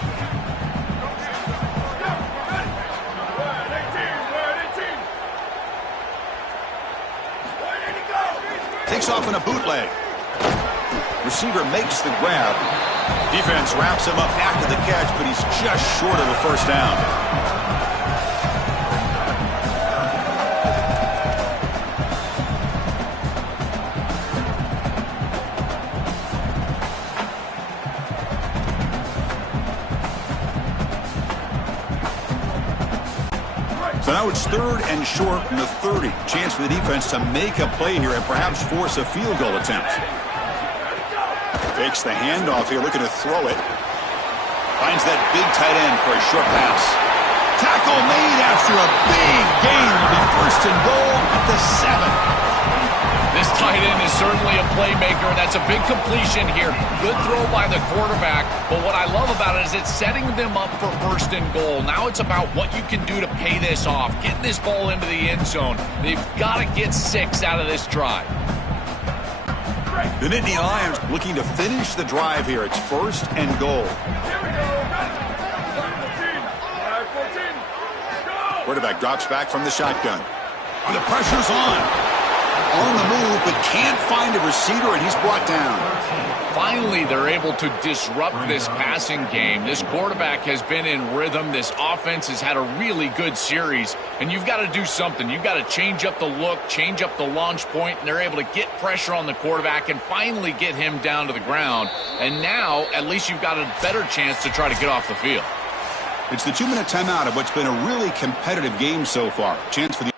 Takes off in a bootleg. Receiver makes the grab. Defense wraps him up after the catch, but he's just short of the 1st down. So now it's 3rd and short from the 30. Chance for the defense to make a play here and perhaps force a field goal attempt. Fakes the handoff here, looking to throw it. Finds that big tight end for a short pass. Tackle made after a big gain. Will be 1st and goal at the 7. This tight end is certainly a playmaker. That's a big completion here. Good throw by the quarterback. But what I love about it is it's setting them up for 1st and goal. Now it's about what you can do to pay this off. Getting this ball into the end zone. They've got to get 6 out of this drive. The Nittany Lions looking to finish the drive here. It's 1st and goal. Quarterback drops back from the shotgun. The pressure's on. On the move, but can't find a receiver, and he's brought down. Finally, they're able to disrupt this passing game. This quarterback has been in rhythm. This offense has had a really good series, and you've got to do something. You've got to change up the look, change up the launch point, and they're able to get pressure on the quarterback and finally get him down to the ground. And now, at least you've got a better chance to try to get off the field. It's the 2-minute timeout of what's been a really competitive game so far. Chance for the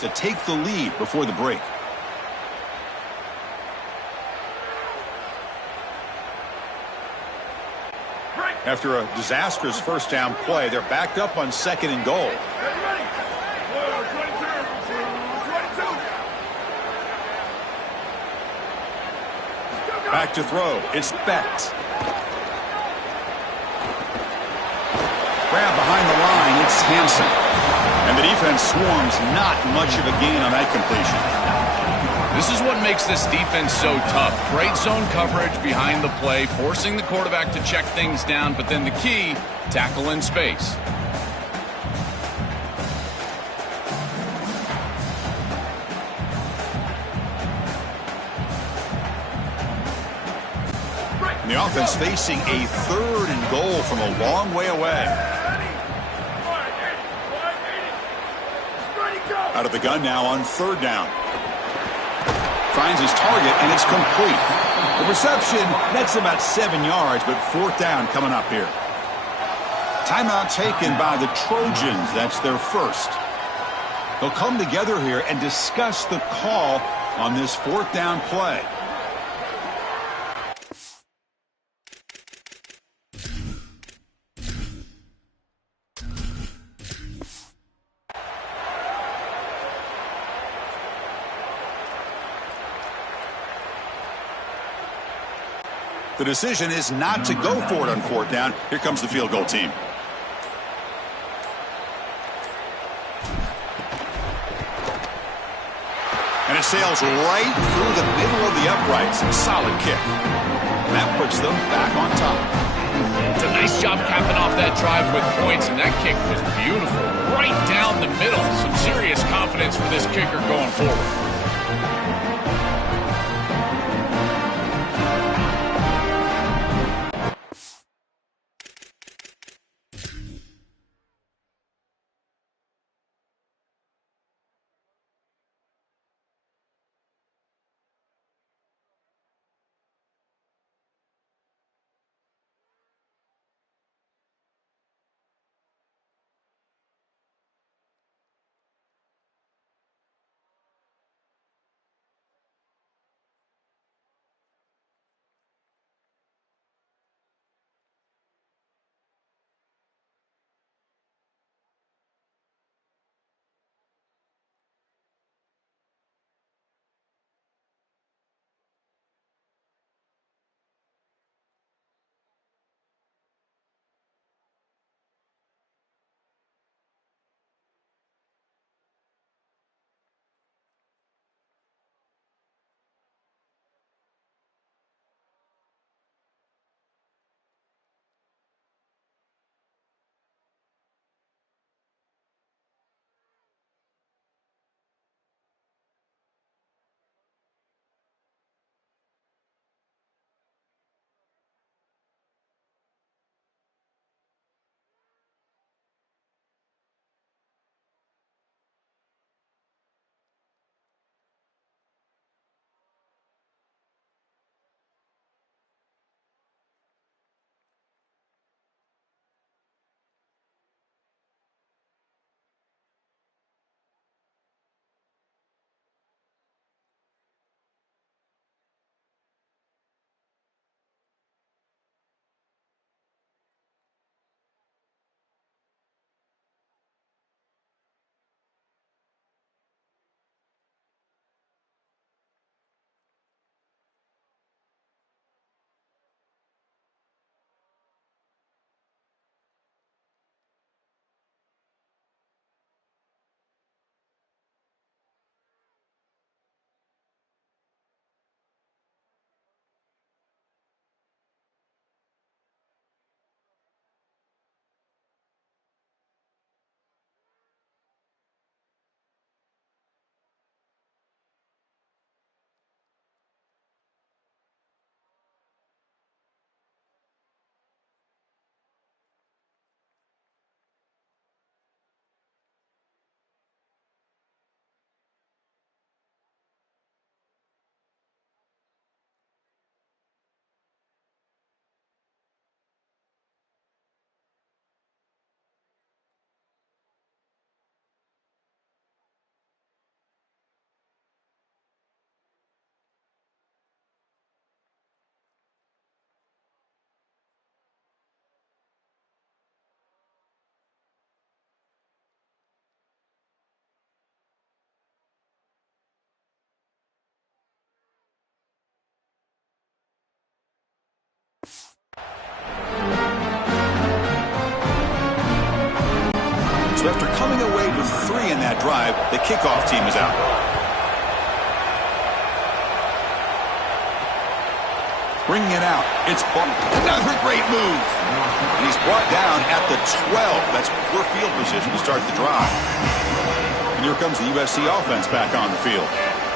to take the lead before the break. After a disastrous first down play, they're backed up on 2nd and goal. Back to throw. It's Becht. Grab behind the line. It's Hansen. And the defense swarms, not much of a gain on that completion. This is what makes this defense so tough. Great zone coverage behind the play, forcing the quarterback to check things down, but then the key, tackle in space. And the offense facing a 3rd and goal from a long way away. Out of the gun now on 3rd down. Finds his target, and it's complete. The reception, that's about 7 yards, but 4th down coming up here. Timeout taken by the Trojans. That's their first. They'll come together here and discuss the call on this 4th down play. The decision is not to go for it on 4th down. Here comes the field goal team. And it sails right through the middle of the uprights. Solid kick. That puts them back on top. It's a nice job capping off that drive with points, and that kick was beautiful. Right down the middle. Some serious confidence for this kicker going forward. So after coming away with 3 in that drive, the kickoff team is out. Bringing it out. It's another great move. And he's brought down at the 12. That's poor field position to start the drive. And here comes the USC offense back on the field.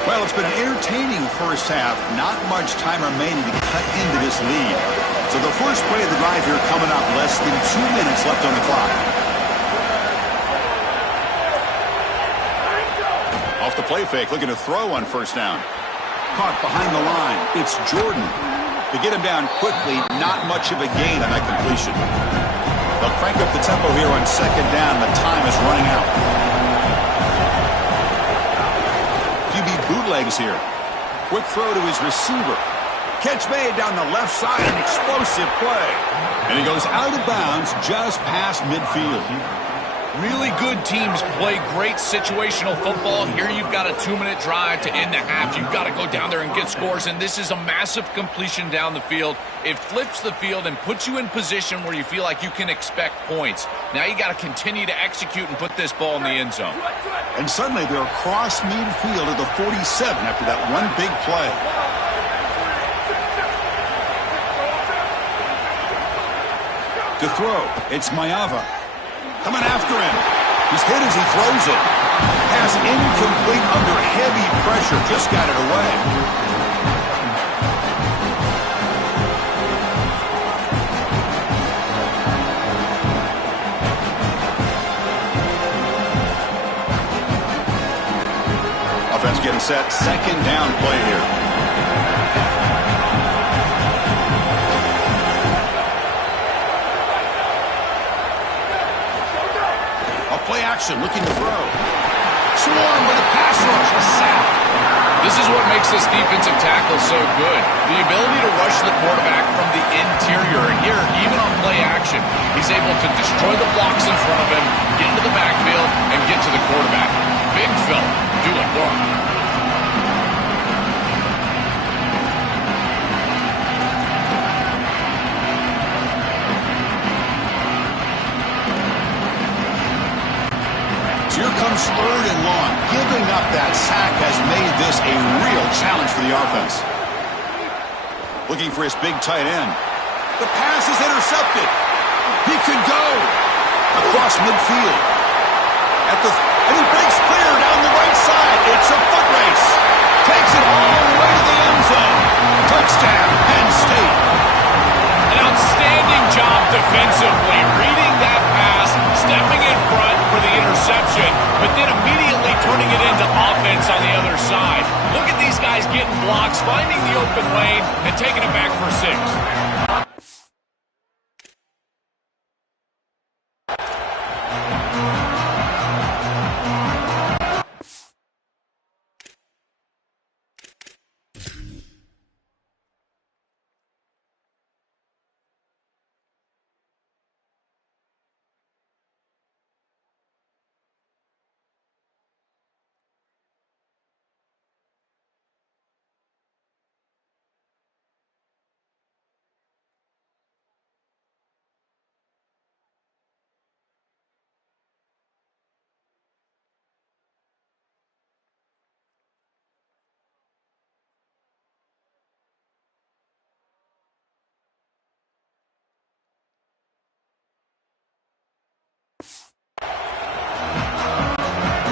Well, it's been an entertaining first half. Not much time remaining to cut into this lead. So the first play of the drive here coming up. Less than 2 minutes left on the clock. Off the play fake, looking to throw on first down. Caught behind the line. It's Jordan. To get him down quickly, not much of a gain on that completion. They'll crank up the tempo here on second down. The time is running out. QB bootlegs here. Quick throw to his receiver. Catch made down the left side, an explosive play. And he goes out of bounds just past midfield. Really good teams play great situational football. Here you've got a 2-minute drive to end the half. You've got to go down there and get scores, and this is a massive completion down the field. It flips the field and puts you in position where you feel like you can expect points. Now you got to continue to execute and put this ball in the end zone. And suddenly they're across midfield at the 47 after that one big play. To throw, it's Mayava. Coming after him. He's hit as he throws it. Pass incomplete under heavy pressure. Just got it away. Offense getting set. Second down play here. Play action, looking to throw. Swarm with a pass rush, a sack. This is what makes this defensive tackle so good. The ability to rush the quarterback from the interior. And here, even on play action, he's able to destroy the blocks in front of him, get into the backfield, and get to the quarterback. Big fella doing work. Here comes 3rd and long. Giving up that sack has made this a real challenge for the offense. Looking for his big tight end. The pass is intercepted. He could go across midfield. And he breaks clear down the right side. It's a foot race. Takes it all the way to the end zone. Touchdown, Penn State. An outstanding job defensively, reading that pass, stepping in front for the interception, but then immediately turning it into offense on the other side. Look at these guys getting blocks, finding the open lane, and taking it back for 6.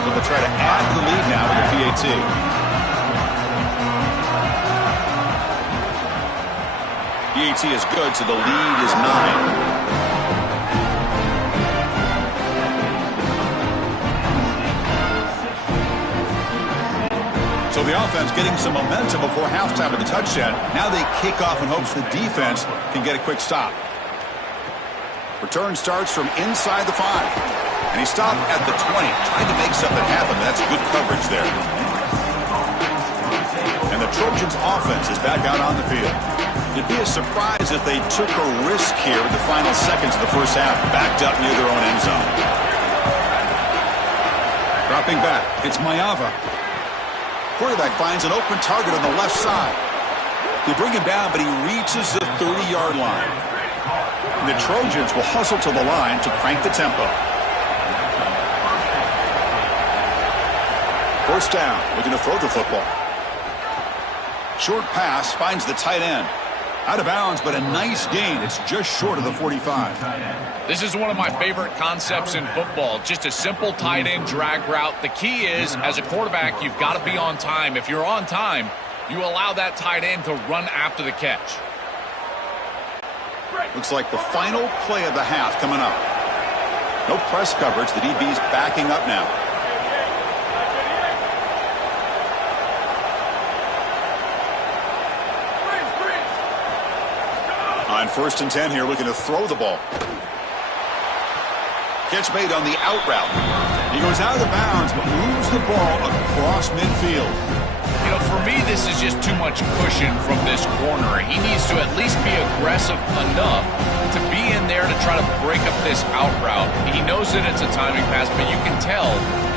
They'll try to add to the lead now with the PAT. PAT is good, so the lead is 9. So the offense getting some momentum before halftime with the touchdown. Now they kick off in hopes the defense can get a quick stop. Return starts from inside the 5. And he stopped at the 20, trying to make something happen. That's good coverage there. And the Trojans' offense is back out on the field. It'd be a surprise if they took a risk here in the final seconds of the first half, backed up near their own end zone. Dropping back, it's Mayava. Quarterback finds an open target on the left side. They bring him down, but he reaches the 30-yard line. And the Trojans will hustle to the line to crank the tempo. First down, looking to throw the football. Short pass finds the tight end. Out of bounds, but a nice gain. It's just short of the 45. This is one of my favorite concepts in football. Just a simple tight end drag route. The key is, as a quarterback, you've got to be on time. If you're on time, you allow that tight end to run after the catch. Looks like the final play of the half coming up. No press coverage. The DB's backing up now. On 1st and 10 here, looking to throw the ball. Catch made on the out route. He goes out of bounds, but moves the ball across midfield. You know, for me, this is just too much cushion from this corner. He needs to at least be aggressive enough to be in there to try to break up this out route. He knows that it's a timing pass, but you can tell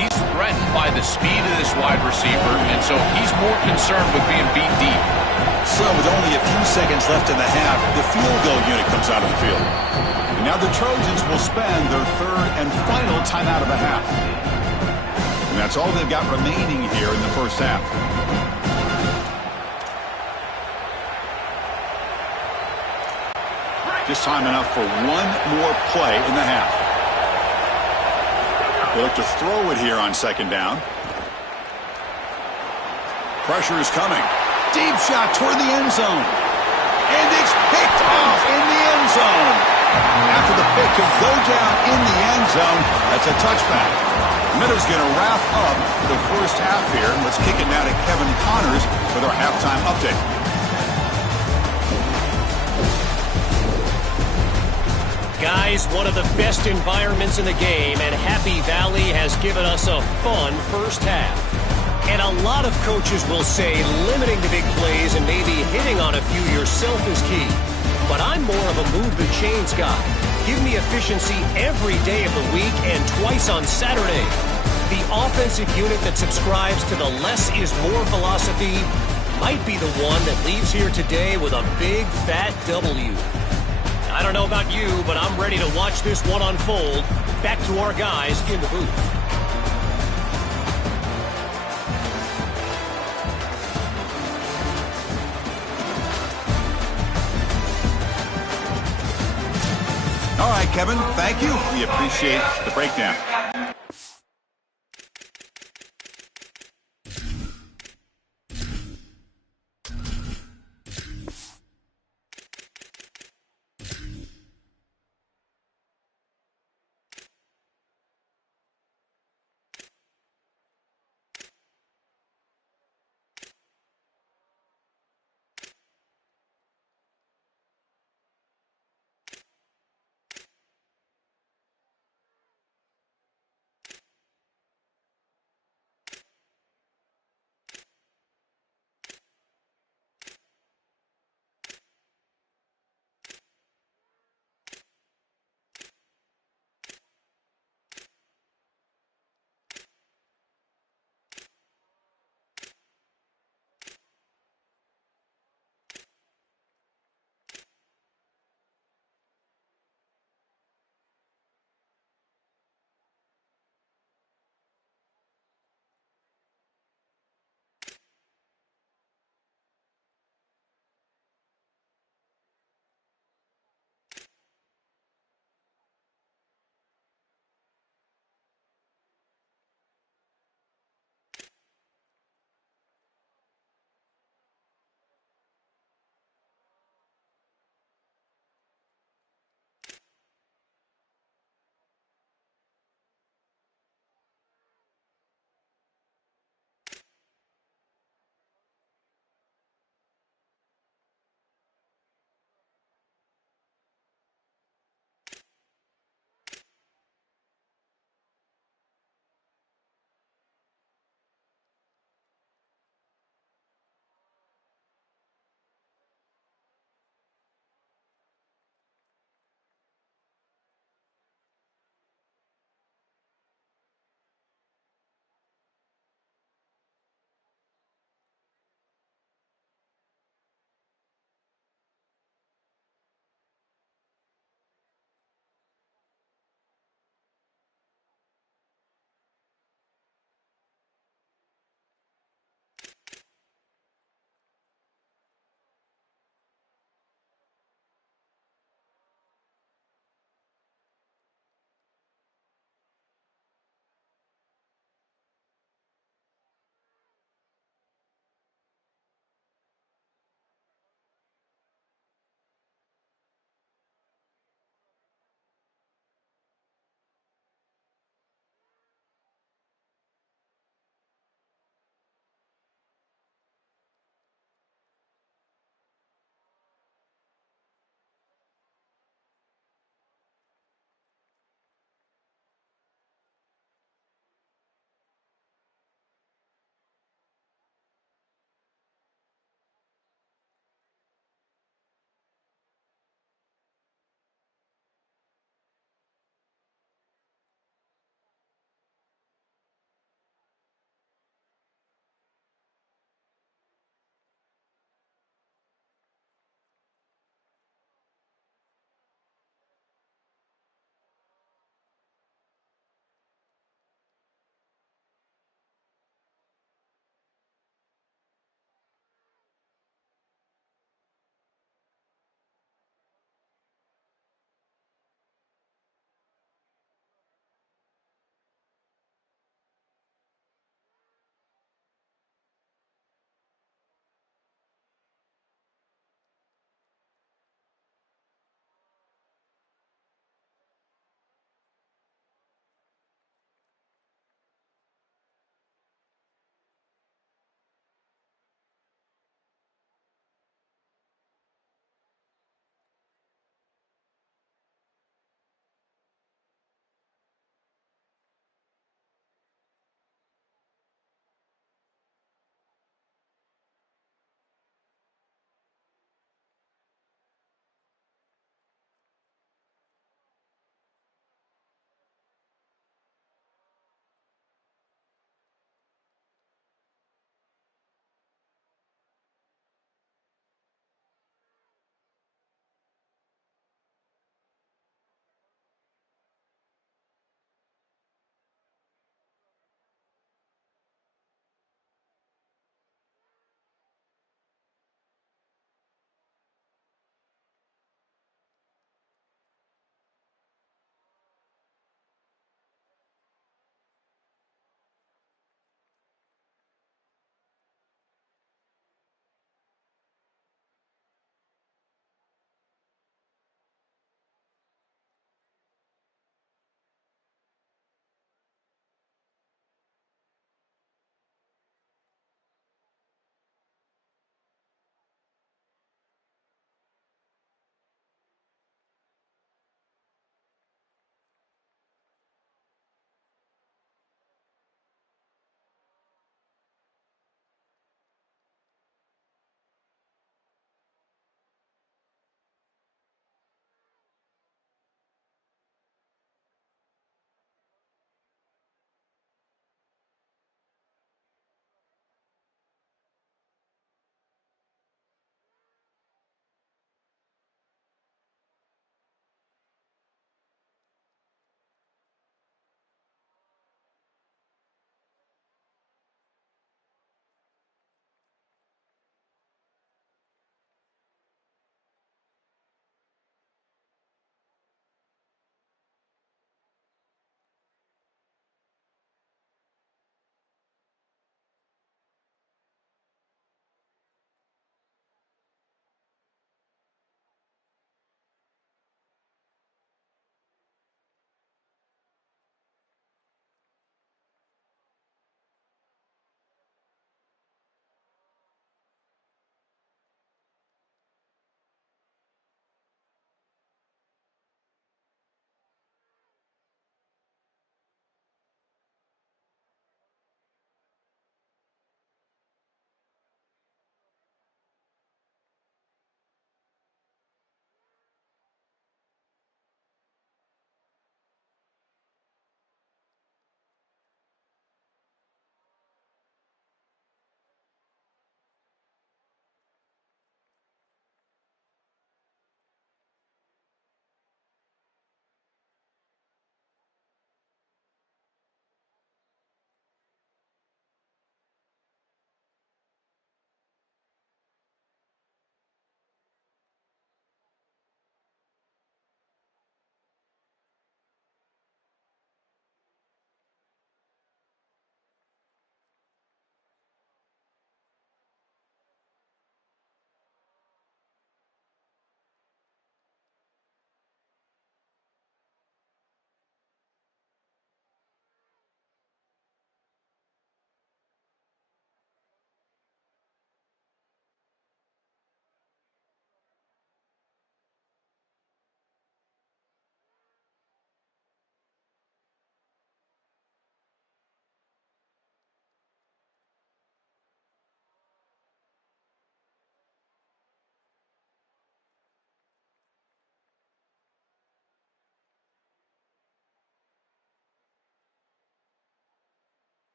he's threatened by the speed of this wide receiver, and so he's more concerned with being beat deep. So with only a few seconds left in the half, the field goal unit comes out of the field. And now the Trojans will spend their third and final timeout of the half. And that's all they've got remaining here in the first half. Just time enough for one more play in the half. They look to throw it here on 2nd down. Pressure is coming. Deep shot toward the end zone. And it's picked off in the end zone. After the pick could go down in the end zone, that's a touchback. Miller's going to wrap up the first half here. Let's kick it now to Kevin Connors with our halftime update. Guys, one of the best environments in the game, and Happy Valley has given us a fun first half. And a lot of coaches will say limiting the big plays and maybe hitting on a few yourself is key. But I'm more of a move the chains guy. Give me efficiency every day of the week and twice on Saturday. The offensive unit that subscribes to the less is more philosophy might be the one that leaves here today with a big fat W. I don't know about you, but I'm ready to watch this one unfold. Back to our guys in the booth. All right, Kevin, thank you. We appreciate the breakdown.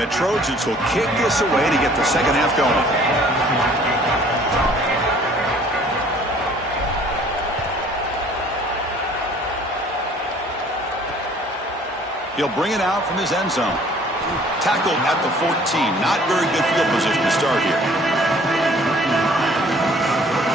And the Trojans will kick this away to get the second half going. He'll bring it out from his end zone. Tackled at the 14. Not very good field position to start here.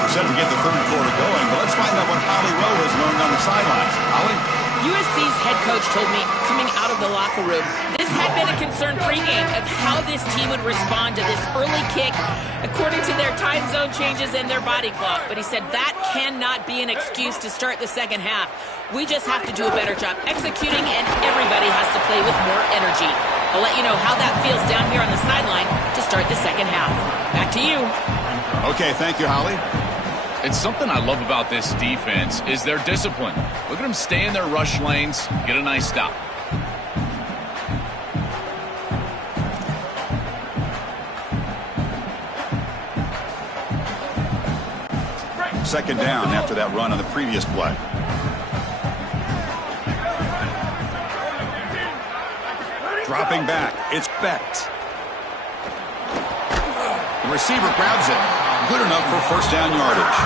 Set to get the third quarter going, but let's find out what Holly Rowe has learned on the sidelines. Holly? USC's head coach told me coming out of the locker room, this had been a concern pregame of how this team would respond to this early kick according to their time zone changes and their body clock. But he said that cannot be an excuse to start the second half. We just have to do a better job executing, and everybody has to play with more energy. I'll let you know how that feels down here on the sideline to start the second half. Back to you. Okay, thank you, Holly. It's something I love about this defense is their discipline. Look at them stay in their rush lanes, get a nice stop. Second down after that run on the previous play. Dropping back, it's Becht. The receiver grabs it. Good enough for first down yardage.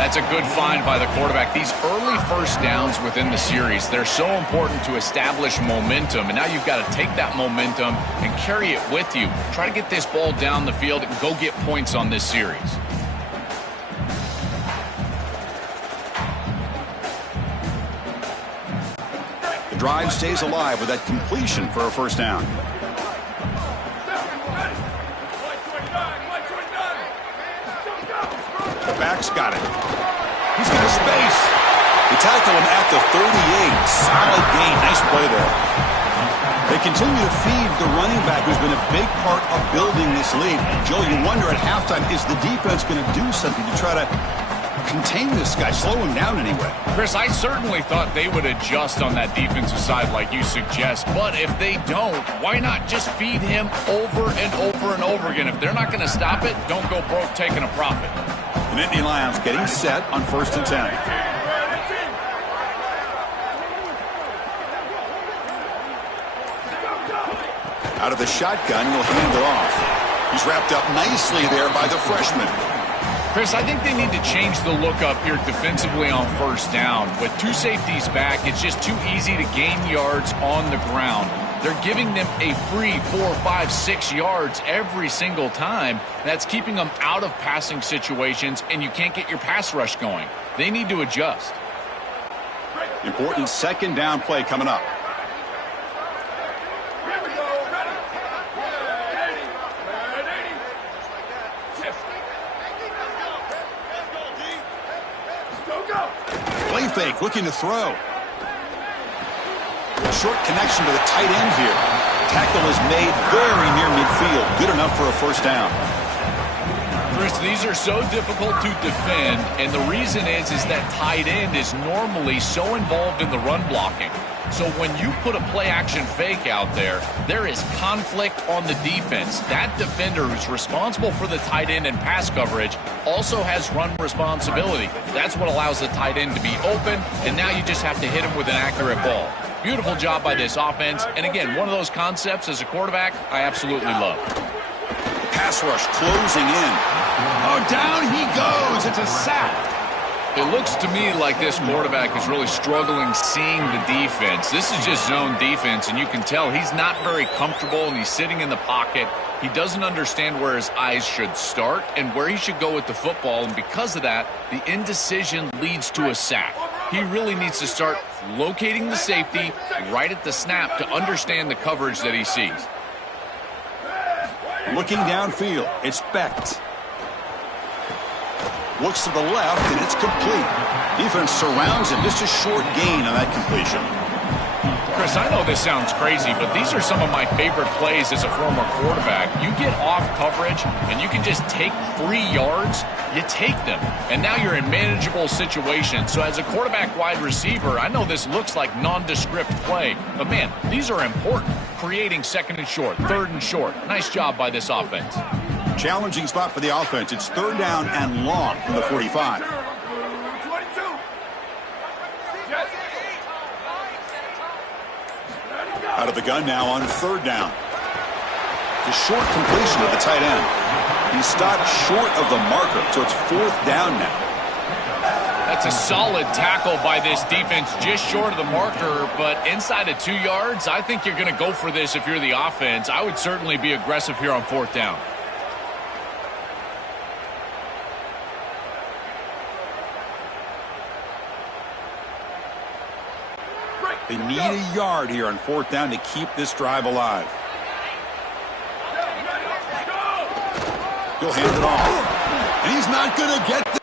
That's a good find by the quarterback. These early first downs within the series, they're so important to establish momentum. And now you've got to take that momentum and carry it with you. Try to get this ball down the field and go get points on this series. The drive stays alive with that completion for a first down. The back's got it. He's got a space. They tackle him at the 38. Solid gain. Nice play there. They continue to feed the running back, who's been a big part of building this lead. Joe, you wonder at halftime, is the defense going to do something to try to contain this guy, slow him down anyway? Chris, I certainly thought they would adjust on that defensive side like you suggest, but if they don't, why not just feed him over and over and over again? If they're not going to stop it, don't go broke taking a profit. The Nittany Lions getting set on 1st and 10. Out of the shotgun, he'll hand it off. He's wrapped up nicely there by the freshman. Chris, I think they need to change the look up here defensively on first down. With two safeties back, it's just too easy to gain yards on the ground. They're giving them a free 4, 5, 6 yards every single time. That's keeping them out of passing situations, and you can't get your pass rush going. They need to adjust. Important second down play coming up. Play fake, looking to throw. Short connection to the tight end here. Tackle is made very near midfield. Good enough for a first down. Chris, these are so difficult to defend, and the reason is that tight end is normally so involved in the run blocking. So when you put a play-action fake out there, there is conflict on the defense. That defender who's responsible for the tight end and pass coverage also has run responsibility. That's what allows the tight end to be open, and now you just have to hit him with an accurate ball. Beautiful job by this offense, and again, one of those concepts as a quarterback I absolutely love. Pass rush closing in. Oh, down he goes. It's a sack. It looks to me like this quarterback is really struggling seeing the defense. This is just zone defense, and you can tell he's not very comfortable, and he's sitting in the pocket. He doesn't understand where his eyes should start and where he should go with the football, and because of that, the indecision leads to a sack. He really needs to start locating the safety right at the snap to understand the coverage that he sees. Looking downfield, it's Becht. Looks to the left, and it's complete. Defense surrounds him. Just a short gain on that completion. Chris, I know this sounds crazy, but these are some of my favorite plays as a former quarterback. You get off coverage, and you can just take 3 yards. You take them, and now you're in manageable situations. So as a quarterback wide receiver, I know this looks like nondescript play, but man, these are important. Creating 2nd and short, 3rd and short. Nice job by this offense. Challenging spot for the offense. It's 3rd down and long from the 45. Out of the gun now on 3rd down. The short completion to the tight end. He stopped short of the marker, so it's 4th down now. That's a solid tackle by this defense, just short of the marker, but inside of 2 yards, I think you're going to go for this if you're the offense. I would certainly be aggressive here on 4th down. They need a yard here on 4th down to keep this drive alive. He'll hand it off. And he's not going to get the...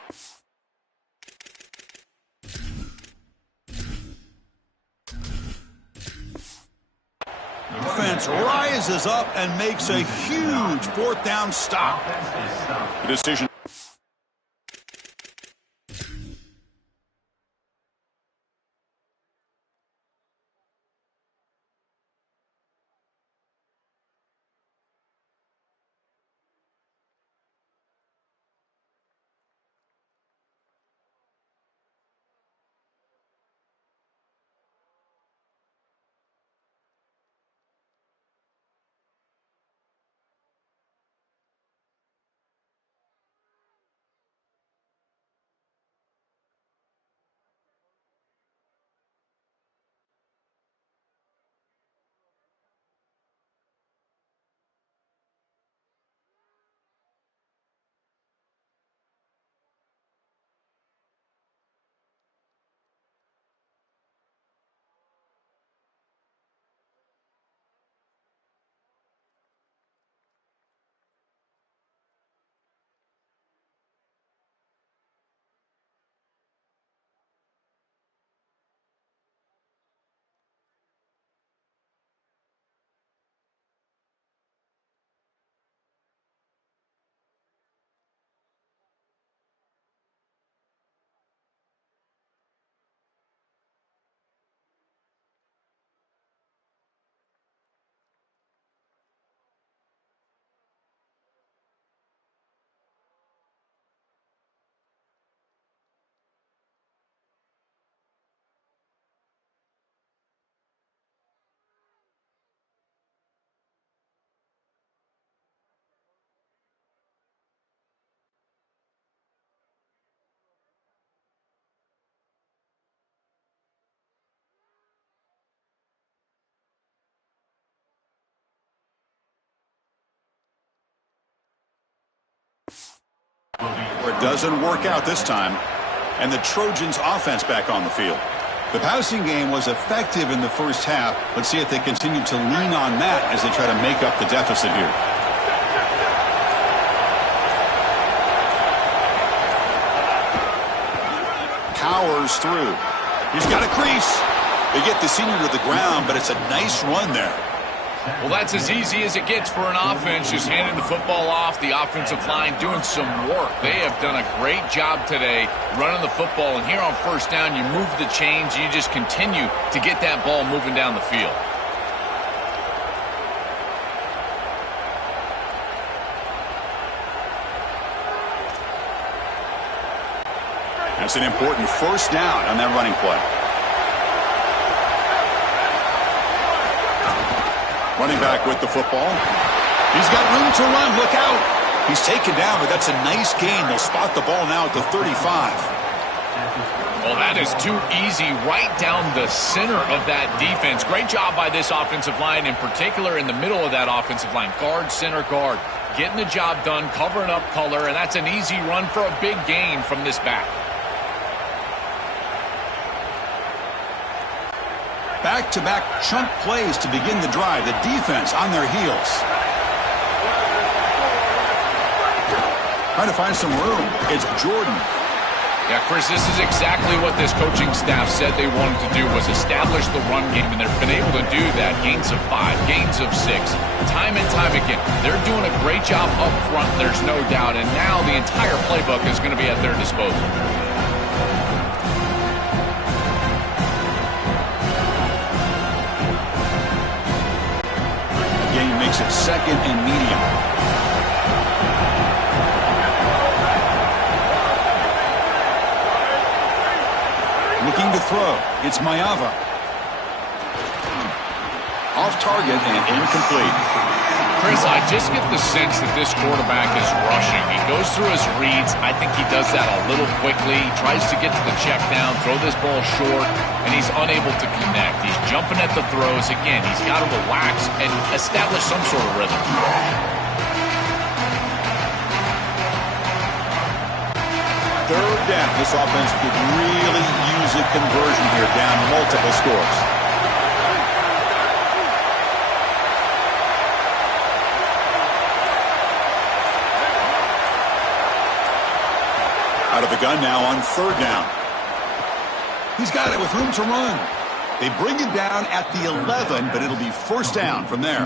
Defense rises up and makes a huge 4th down stop. The decision. It doesn't work out this time, and the Trojans' offense back on the field. The passing game was effective in the first half. Let's see if they continue to lean on that as they try to make up the deficit here. Powers through. He's got a crease. They get the senior to the ground, but it's a nice run there. Well, that's as easy as it gets for an offense, just handing the football off, the offensive line doing some work. They have done a great job today running the football, and here on 1st down, you move the chains, you just continue to get that ball moving down the field. That's an important 1st down on that running play. Running back with the football. He's got room to run. Look out. He's taken down, but that's a nice gain. They'll spot the ball now at the 35. Well, that is too easy right down the center of that defense. Great job by this offensive line, in particular in the middle of that offensive line. Guard, center, guard. Getting the job done, covering up color, and that's an easy run for a big gain from this back. Back-to-back chunk plays to begin the drive. The defense on their heels. Trying to find some room. It's Jordan. Yeah, Chris, this is exactly what this coaching staff said they wanted to do, was establish the run game, and they've been able to do that. Gains of 5, gains of 6, time and time again. They're doing a great job up front, there's no doubt, and now the entire playbook is going to be at their disposal. Makes it 2nd and medium. Looking to throw. It's Mayava. off target and incomplete. Chris, I just get the sense that this quarterback is rushing. He goes through his reads. I think he does that a little quickly. He tries to get to the check down, throw this ball short, and he's unable to connect. He's jumping at the throws. Again, he's got to relax and establish some sort of rhythm. Third down. This offense could really use a conversion here, down multiple scores. Out of the gun now on third down. He's got it with room to run. They bring him down at the 11, but it'll be first down from there.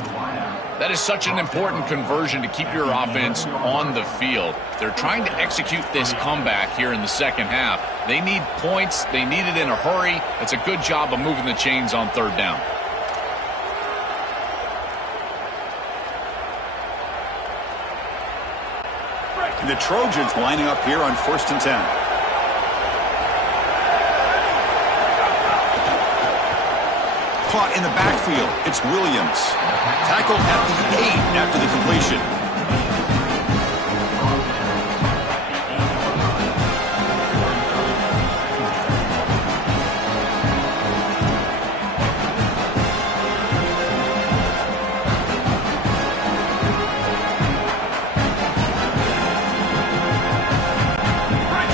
That is such an important conversion to keep your offense on the field. They're trying to execute this comeback here in the second half. They need points. They need it in a hurry. It's a good job of moving the chains on third down. The Trojans lining up here on 1st and 10. Caught in the backfield. It's Williams. Tackled at the 8 after the completion.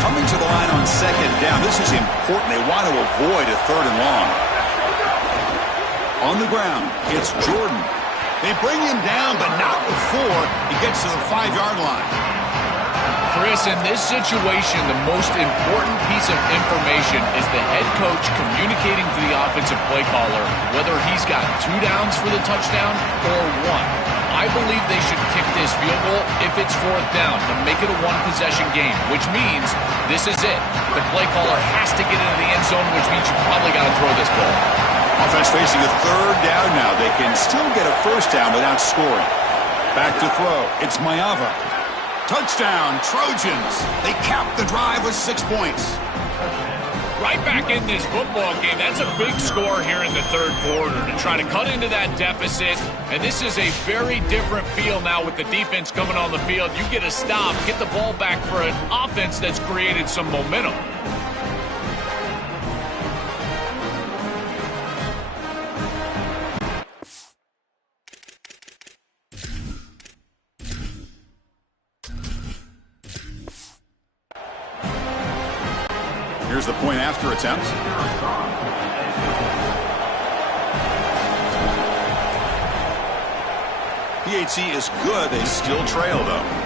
Coming to the line on second down. This is important. They want to avoid a third and long. On the ground, it's Jordan. They bring him down, but not before he gets to the 5-yard line. Chris, in this situation, the most important piece of information is the head coach communicating to the offensive play caller whether he's got 2 downs for the touchdown or 1. I believe they should kick this field goal if it's 4th down to make it a 1-possession game, which means this is it. The play caller has to get into the end zone, which means you probably got to throw this ball. Offense facing a third down now. They can still get a first down without scoring. Back to throw. It's Mayava. Touchdown, Trojans. They cap the drive with 6 points. Right back in this football game. That's a big score here in the third quarter to try to cut into that deficit. And this is a very different feel now with the defense coming on the field. You get a stop, get the ball back for an offense that's created some momentum. Here's the point after attempt. PAT is good. They still trail, though.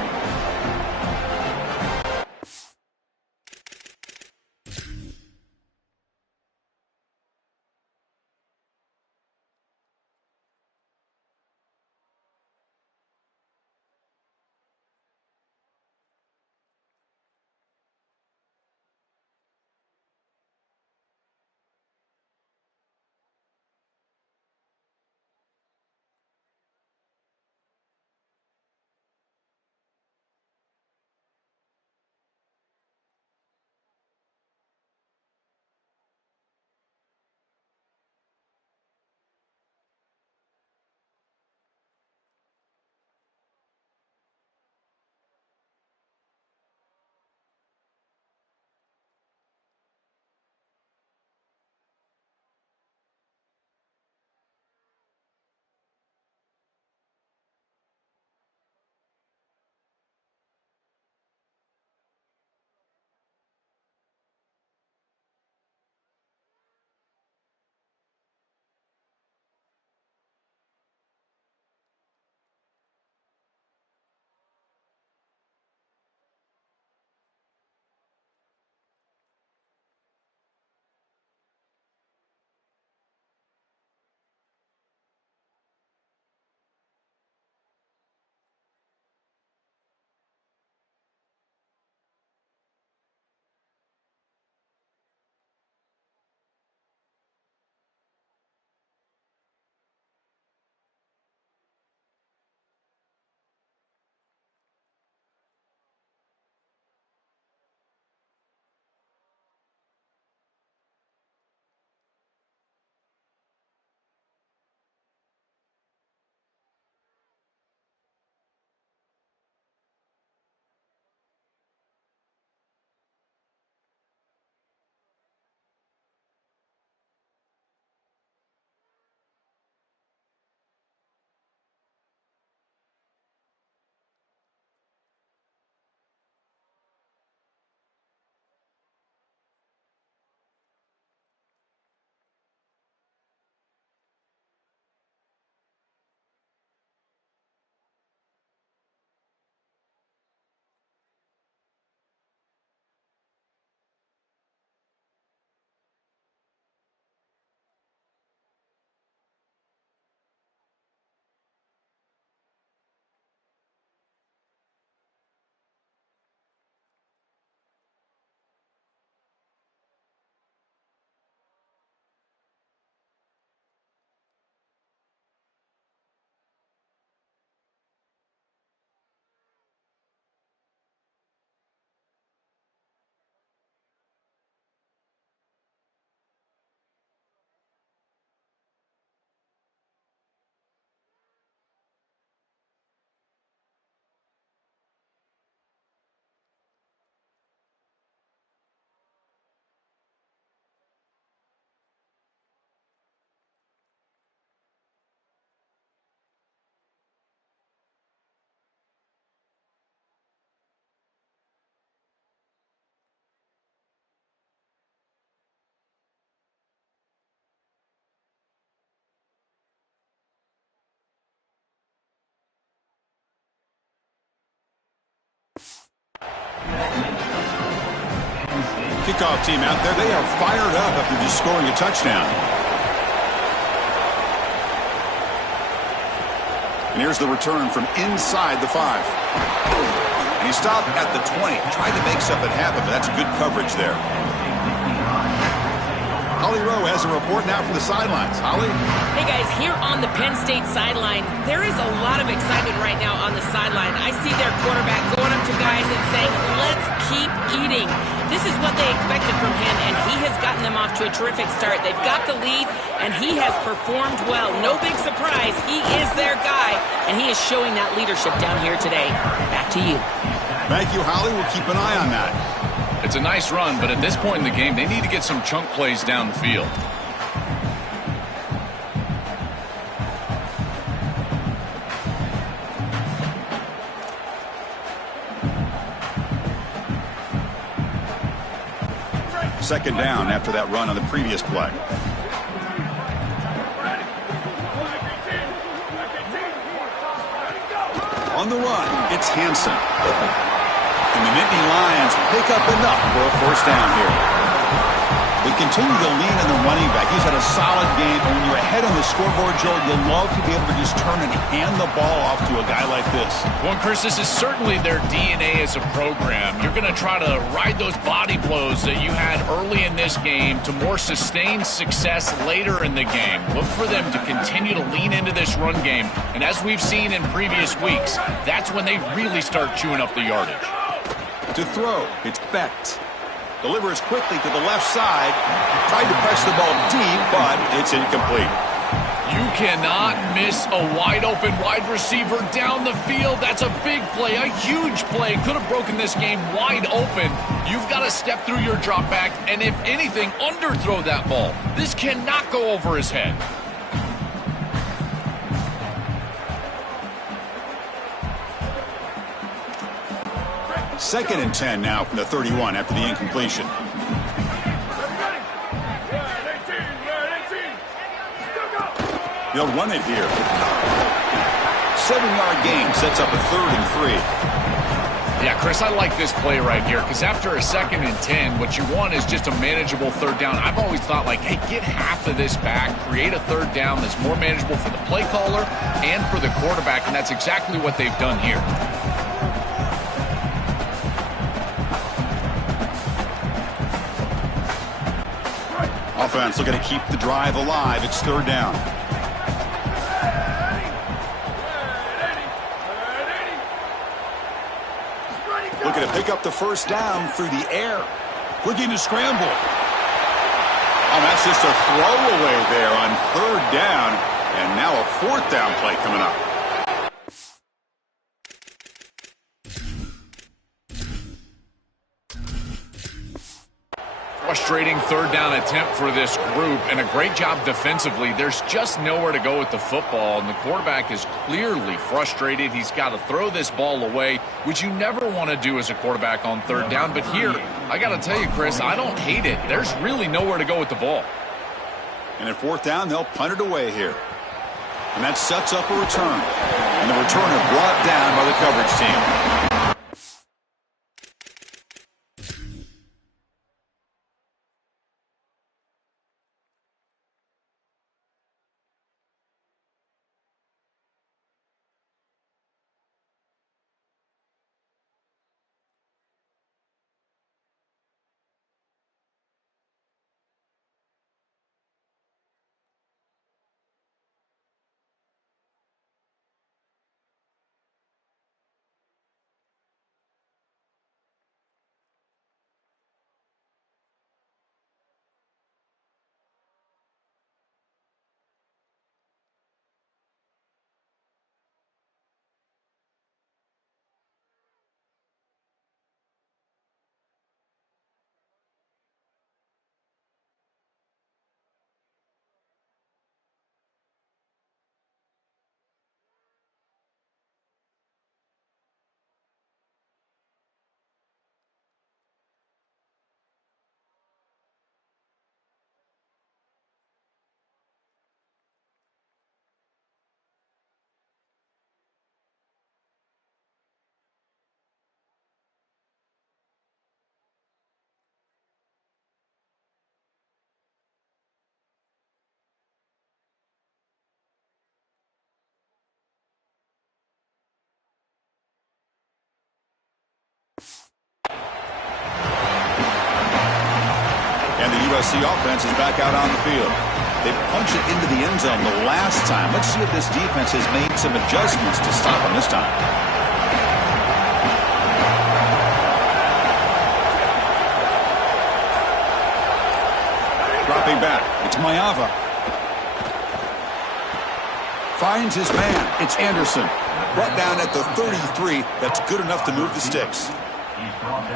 kickoff team out there. They are fired up after just scoring a touchdown. And here's the return from inside the 5. And he stopped at the 20. Tried to make something happen, but that's good coverage there. Holly Rowe has a report now from the sidelines. Holly? Hey, guys, here on the Penn State sideline, there is a lot of excitement right now on the sideline. I see their quarterback going up to guys and saying, let's keep eating. This is what they expected from him, and he has gotten them off to a terrific start. They've got the lead, and he has performed well. No big surprise. He is their guy, and he is showing that leadership down here today. Back to you. Thank you, Holly. We'll keep an eye on that. It's a nice run, but at this point in the game, they need to get some chunk plays down the field. Second down after that run on the previous play. On the run, it's Hansen. And the Nittany Lions pick up enough for a first down here. They continue to lean on the running back. He's had a solid game. And when you're ahead on the scoreboard, Joe, you'll love to be able to just turn and hand the ball off to a guy like this. Well, Chris, this is certainly their DNA as a program. You're going to try to ride those body blows that you had early in this game to more sustained success later in the game. Look for them to continue to lean into this run game. And as we've seen in previous weeks, that's when they really start chewing up the yardage. To throw, it's Becht. Delivers quickly to the left side. Tried to press the ball deep, but it's incomplete. You cannot miss a wide-open wide receiver down the field. That's a big play, a huge play. Could have broken this game wide open. You've got to step through your drop back and, if anything, underthrow that ball. This cannot go over his head. Second and 10 now from the 31 after the incompletion. They'll run it here. 7-yard gain sets up a 3rd and 3. Yeah, Chris, I like this play right here because after a 2nd and 10, what you want is just a manageable 3rd down. I've always thought, like, hey, get half of this back, create a 3rd down that's more manageable for the play caller and for the quarterback, and that's exactly what they've done here. Offense looking to keep the drive alive. It's 3rd down. Looking to pick up the first down through the air. Looking to scramble. Oh, that's just a throwaway there on 3rd down. And now a 4th down play coming up. Frustrating 3rd down attempt for this group, and a great job defensively. There's just nowhere to go with the football, and the quarterback is clearly frustrated. He's got to throw this ball away, which you never want to do as a quarterback on 3rd down. But here, I got to tell you, Chris, I don't hate it. There's really nowhere to go with the ball. And at 4th down, they'll punt it away here. And that sets up a return. And the returner brought down by the coverage team. USC offense is back out on the field. They punched it into the end zone the last time. Let's see if this defense has made some adjustments to stop them this time. Dropping back. It's Mayava. Finds his man. It's Anderson. Brought down at the 33. That's good enough to move the sticks.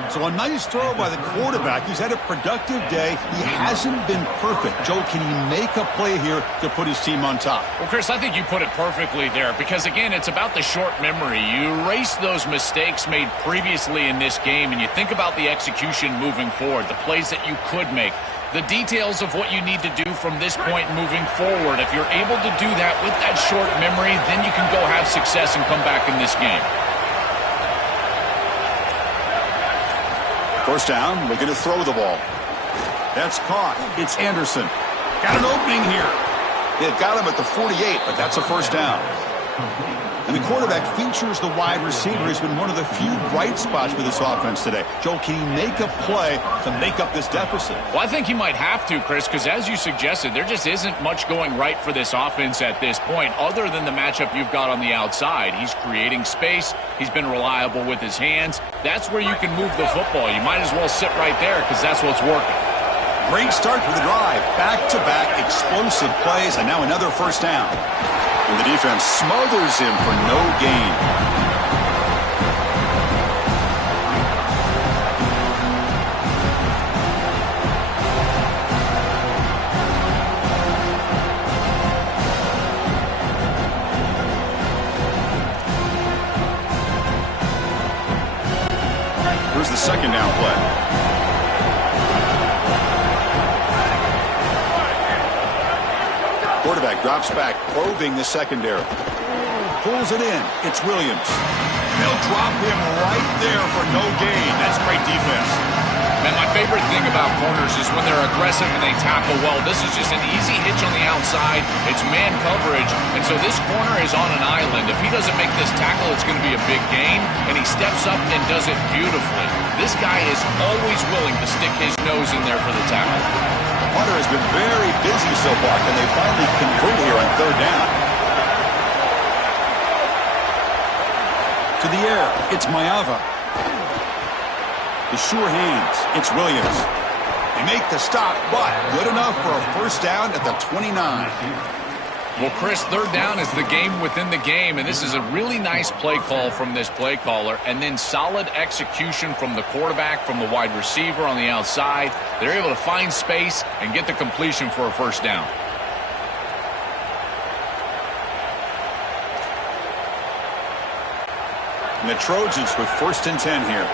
So a nice throw by the quarterback. He's had a productive day. He hasn't been perfect. Joe, can he make a play here to put his team on top? Well, Chris, I think you put it perfectly there because, again, it's about the short memory. You erase those mistakes made previously in this game, and you think about the execution moving forward, the plays that you could make, the details of what you need to do from this point moving forward. If you're able to do that with that short memory, then you can go have success and come back in this game. First down, looking to throw the ball. That's caught. It's Anderson. Got an opening here. They've got him at the 48, but that's a first down. And the quarterback features the wide receiver. He's been one of the few bright spots for this offense today. Joe, can he make a play to make up this deficit? Well, I think he might have to, Chris, because as you suggested, there just isn't much going right for this offense at this point other than the matchup you've got on the outside. He's creating space. He's been reliable with his hands. That's where you can move the football. You might as well sit right there because that's what's working. Great start for the drive. Back-to-back explosive plays, and now another first down. And the defense smothers him for no gain. Here's the second down play. Quarterback drops back, probing the secondary. Pulls it in. It's Williams. They'll drop him right there for no gain. That's great defense. Man, my favorite thing about corners is when they're aggressive and they tackle well. This is just an easy hitch on the outside. It's man coverage, and so this corner is on an island. If he doesn't make this tackle, it's going to be a big gain, and he steps up and does it beautifully. This guy is always willing to stick his nose in there for the tackle. Hunter has been very busy so far. Can they finally convert here on third down? To the air. It's Mayava. The sure hands. It's Williams. They make the stop, but good enough for a first down at the 29. Well, Chris, third down is the game within the game, and this is a really nice play call from this play caller, and then solid execution from the quarterback, from the wide receiver on the outside. They're able to find space and get the completion for a first down. And the Trojans with 1st and 10 here.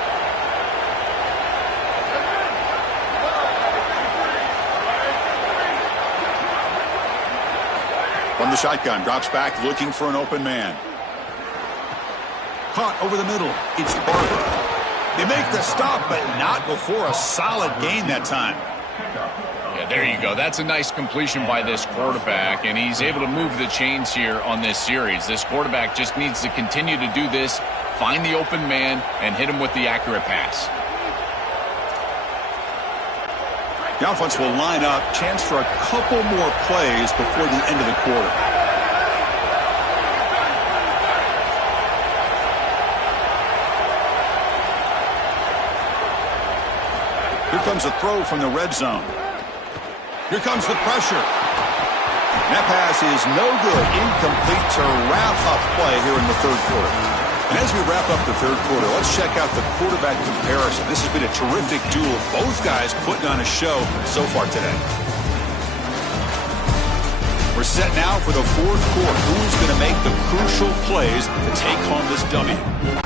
From the shotgun, drops back, looking for an open man. Caught over the middle. It's Barber. They make the stop, but not before a solid gain that time. Yeah, there you go. That's a nice completion by this quarterback, and he's able to move the chains here on this series. This quarterback just needs to continue to do this, find the open man, and hit him with the accurate pass. The offense will line up. Chance for a couple more plays before the end of the quarter. Here comes a throw from the red zone. Here comes the pressure. That pass is no good. Incomplete to wrap up play here in the third quarter. And as we wrap up the third quarter, let's check out the quarterback comparison. This has been a terrific duel. Both guys putting on a show so far today. We're set now for the fourth quarter. Who's going to make the crucial plays to take home this W?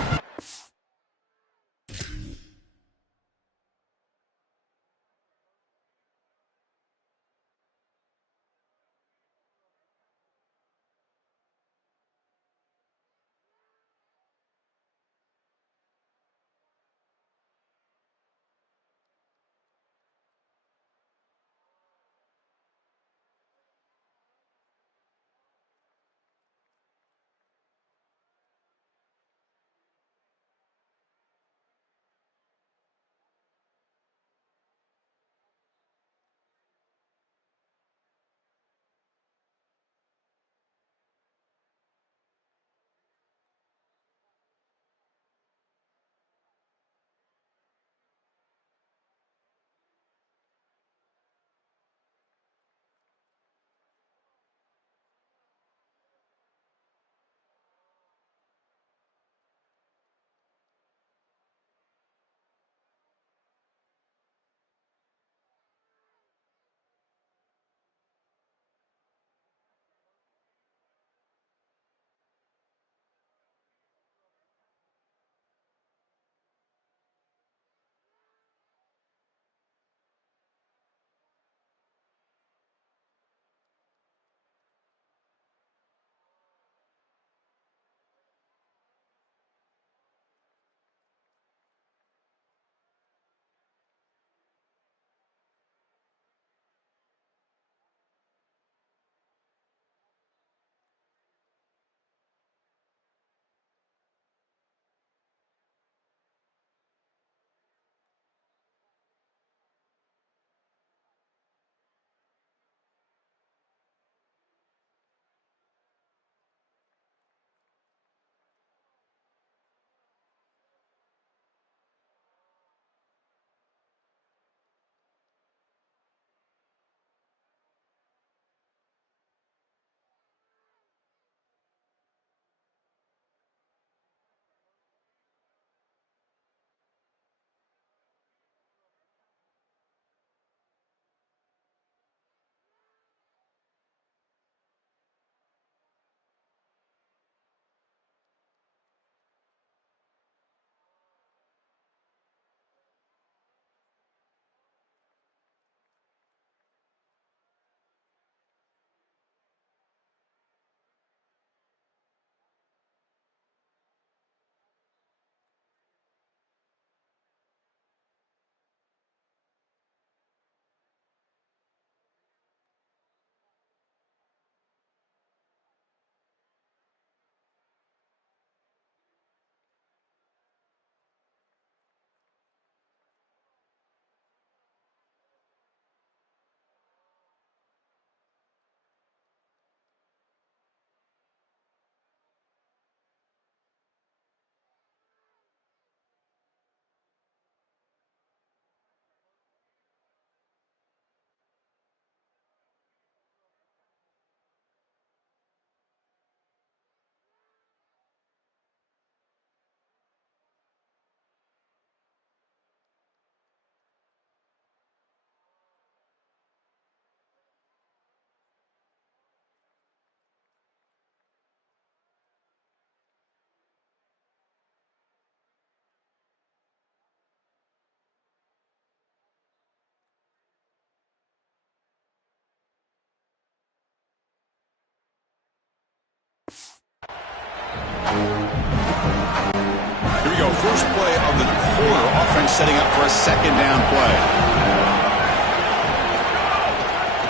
Here we go, first play of the quarter. Offense setting up for a second down play.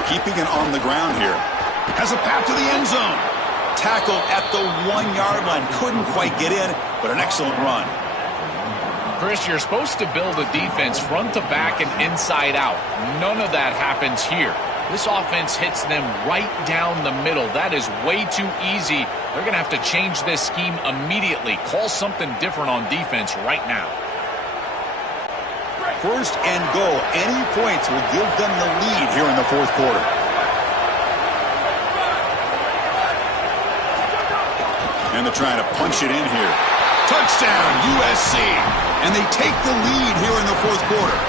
Keeping it on the ground here. Has a path to the end zone. Tackled at the 1-yard line. Couldn't quite get in, but an excellent run. Chris, you're supposed to build a defense front to back and inside out. None of that happens here. This offense hits them right down the middle. That is way too easy. They're going to have to change this scheme immediately. Call something different on defense right now. First and goal. Any points will give them the lead here in the fourth quarter. And they're trying to punch it in here. Touchdown, USC. And they take the lead here in the fourth quarter.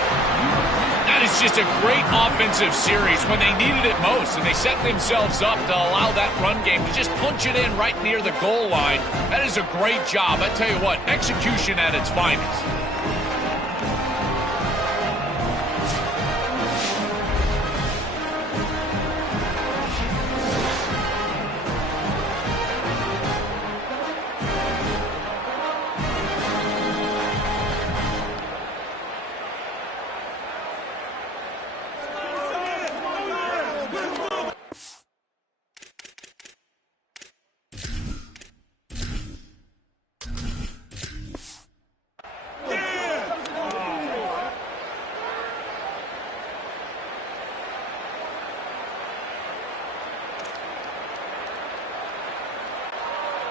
That is just a great offensive series when they needed it most, and they set themselves up to allow that run game to just punch it in right near the goal line. That is a great job. I tell you what, execution at its finest.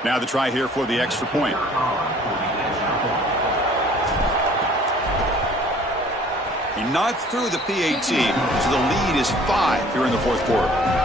Now the try here for the extra point. He knocked through the PAT, so the lead is 5 here in the fourth quarter.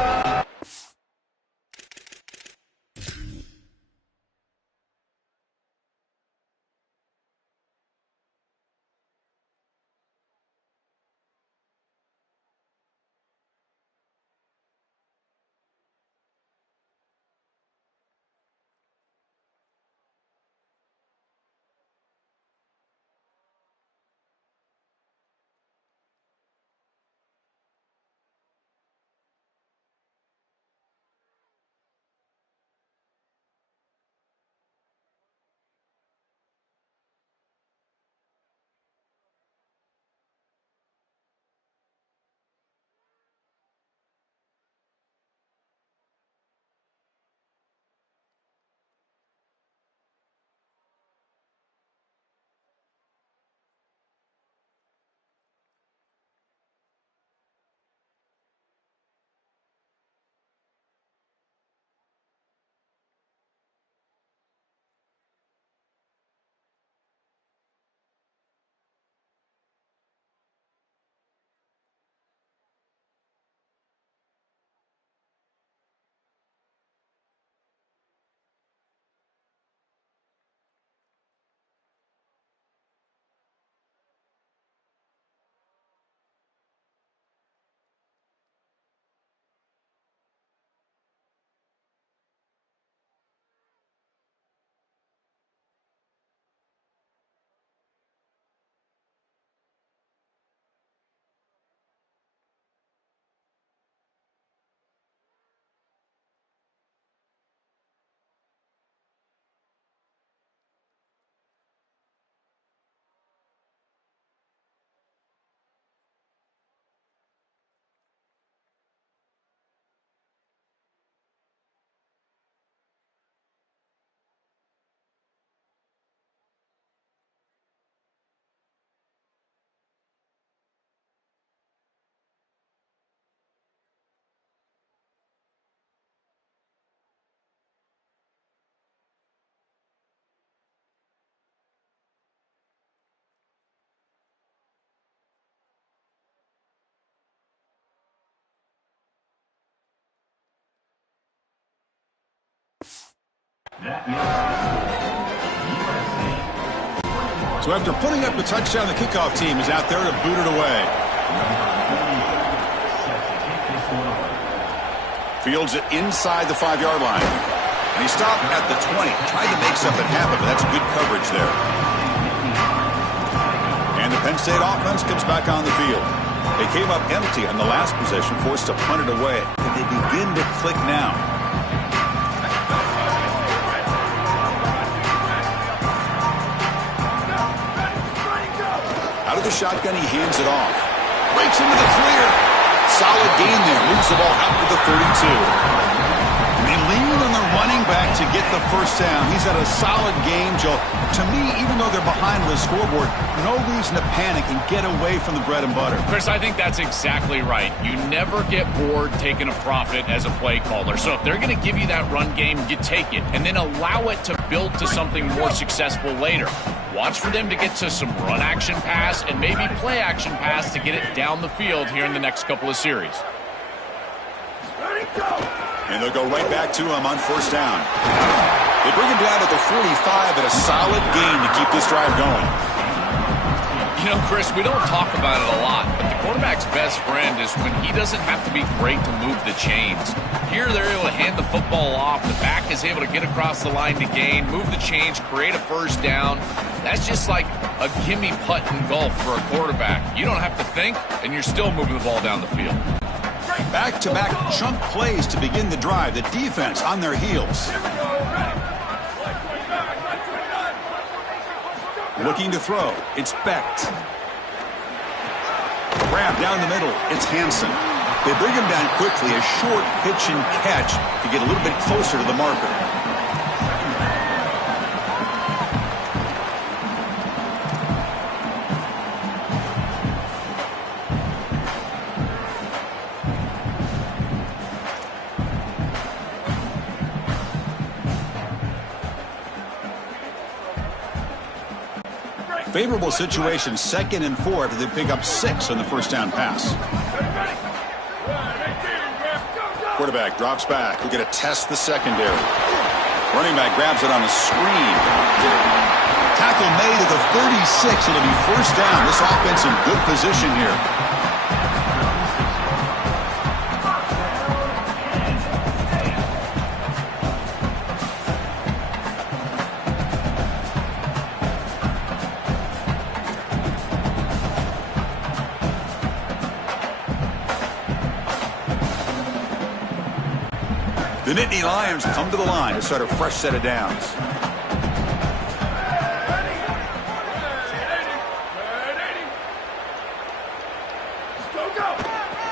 So after putting up the touchdown, the kickoff team is out there to boot it away. Fields it inside the 5-yard line. And he stopped at the 20. Tried to make something happen, but that's good coverage there. And the Penn State offense comes back on the field. They came up empty on the last possession, forced to punt it away. And they begin to click now. the shotgun, he hands it off. Breaks into the clear. Solid gain there. Moves the ball out to the 32. They lean on the running back to get the first down. He's had a solid game, Joe. To me, even though they're behind on the scoreboard, no reason to panic and get away from the bread and butter. Chris, I think that's exactly right. You never get bored taking a profit as a play caller. So if they're going to give you that run game, you take it, and then allow it to build to something more successful later. Watch for them to get to some run action pass and maybe play action pass to get it down the field here in the next couple of series. And they'll go right back to him on first down. They bring him down at the 45 at a solid gain to keep this drive going. You know, Chris, we don't talk about it a lot, but the quarterback's best friend is when he doesn't have to be great to move the chains. Here they're able to hand the football off. The back is able to get across the line to gain, move the chains, create a first down. That's just like a gimme putt in golf for a quarterback. You don't have to think, and you're still moving the ball down the field. Back-to-back chunk plays to begin the drive. The defense on their heels. Looking to throw. It's Becht. Grab down the middle. It's Hansen. They bring him down quickly. A short pitch and catch to get a little bit closer to the marker. Favorable situation, 2nd and 4 after they pick up 6 on the first down pass. Quarterback drops back. We're going to test the secondary. Running back grabs it on a screen. Tackle made at the 36. It'll be first down. This offense in good position here. The Nittany Lions come to the line to start a fresh set of downs.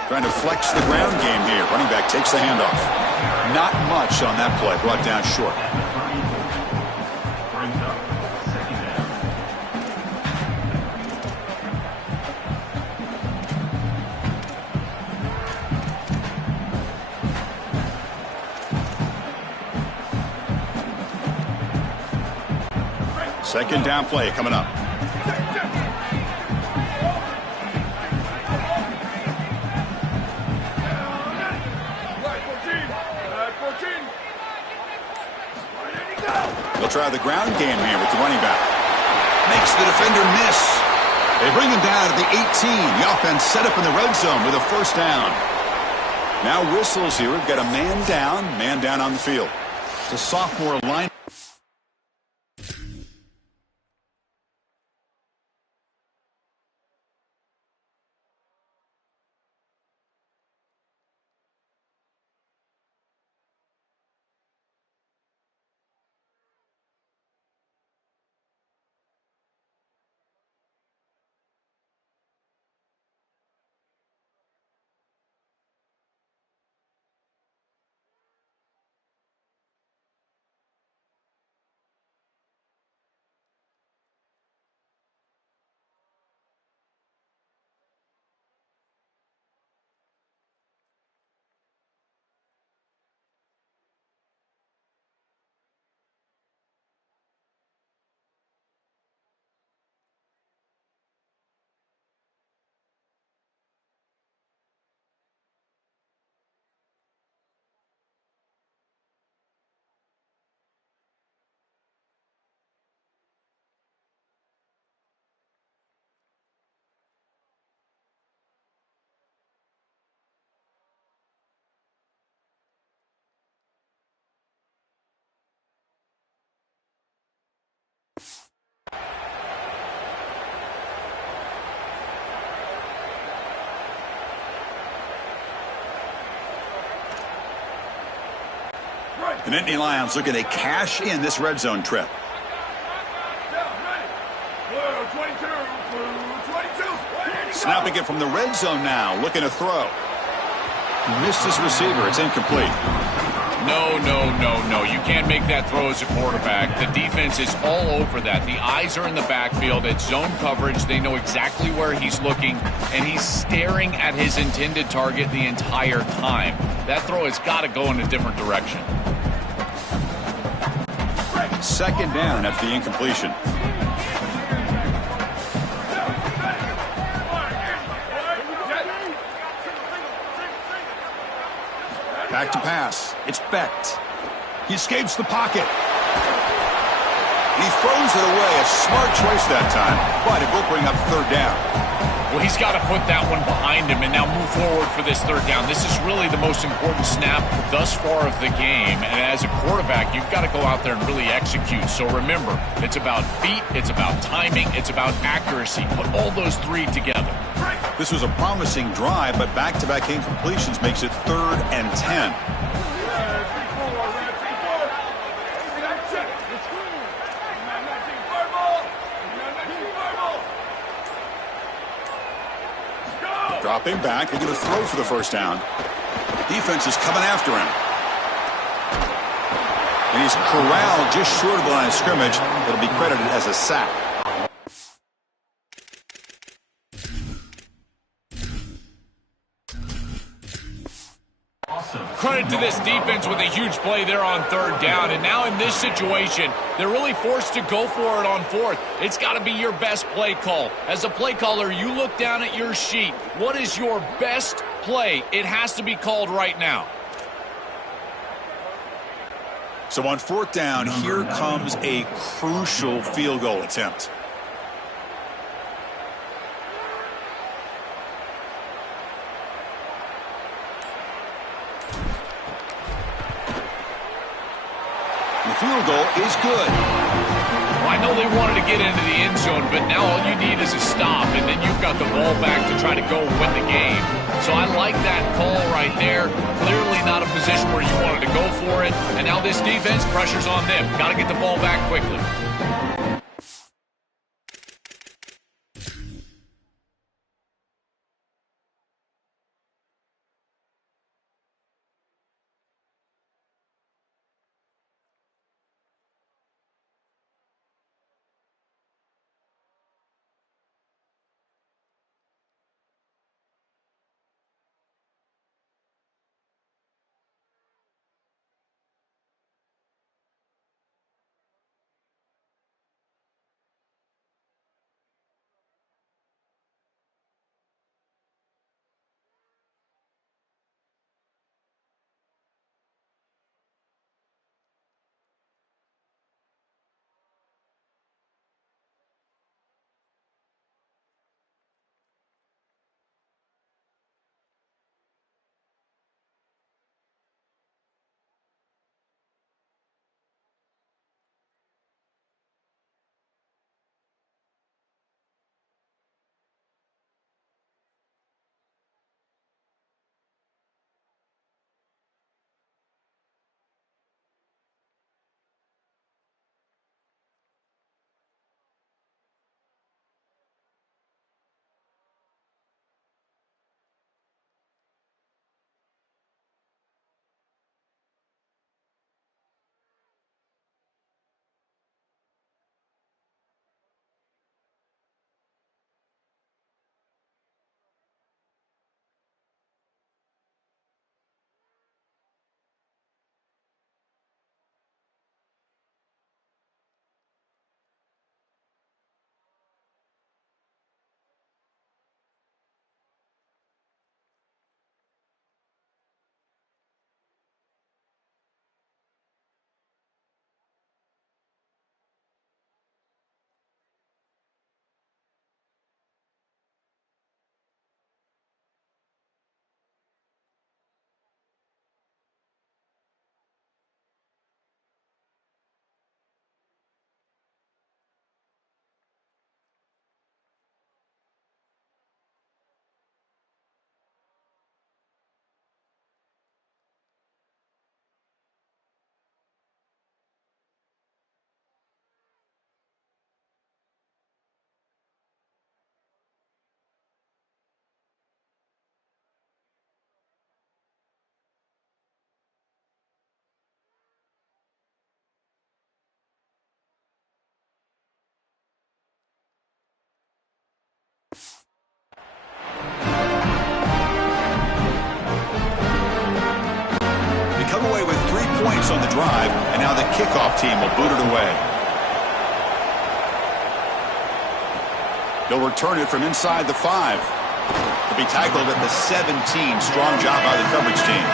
Trying to flex the ground game here. Running back takes the handoff. Not much on that play. Brought down short. Brings up second down. Second down play coming up. They'll try the ground game here with the running back. Makes the defender miss. They bring him down at the 18. The offense set up in the red zone with a first down. Now whistles here. We've got a man down on the field. It's a sophomore line. The Nittany Lions looking to cash in this red zone trip. Blue 22, blue 22. Snapping it from the red zone now, looking to throw. Missed his receiver. It's incomplete. No, no, no, no. You can't make that throw as a quarterback. The defense is all over that. The eyes are in the backfield. It's zone coverage. They know exactly where he's looking, and he's staring at his intended target the entire time. That throw has got to go in a different direction. Second down after the incompletion. Back to pass. It's Becht. He escapes the pocket. He throws it away. A smart choice that time, but it will bring up third down. Well, he's got to put that one behind him and now move forward for this third down. This is really the most important snap thus far of the game. And as a quarterback, you've got to go out there and really execute. So remember, it's about feet, it's about timing, it's about accuracy. Put all those three together. This was a promising drive, but back-to-back incompletions makes it 3rd and 10. Dropping back, they're going to throw for the first down. Defense is coming after him. And he's corralled just short of the line of scrimmage. It'll be credited as a sack. Credit to this defense with a huge play there on third down. And now in this situation, they're really forced to go for it on fourth. It's got to be your best play call. As a play caller, you look down at your sheet. What is your best play? It has to be called right now. So on fourth down, here comes a crucial field goal attempt. The field goal is good. Well, I know they wanted to get into the end zone, but now all you need is a stop, and then you've got the ball back to try to go win the game. So I like that call right there. Clearly not a position where you wanted to go for it, and now this defense, pressure's on them. Got to get the ball back quickly. kickoff team will boot it away. They'll return it from inside the 5. To be tackled at the 17. Strong job by the coverage team.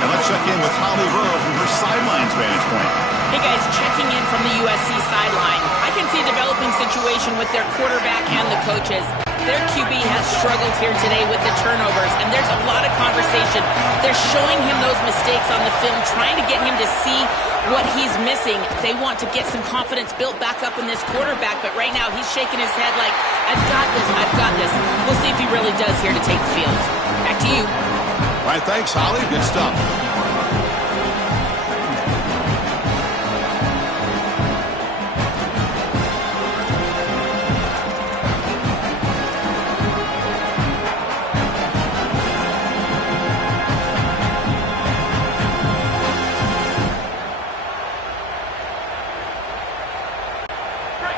And let's check in with Holly Rowe from her sidelines vantage point. Hey guys, checking in from the USC sideline. I can see a developing situation with their quarterback and the coaches. Their QB has struggled here today with the turnovers, and there's a lot of conversation. They're showing him those mistakes on the film, trying to get him to see what he's missing. They want to get some confidence built back up in this quarterback, but right now he's shaking his head like, I've got this, I've got this. We'll see if he really does here to take the field. Back to you. All right, thanks, Holly. Good stuff.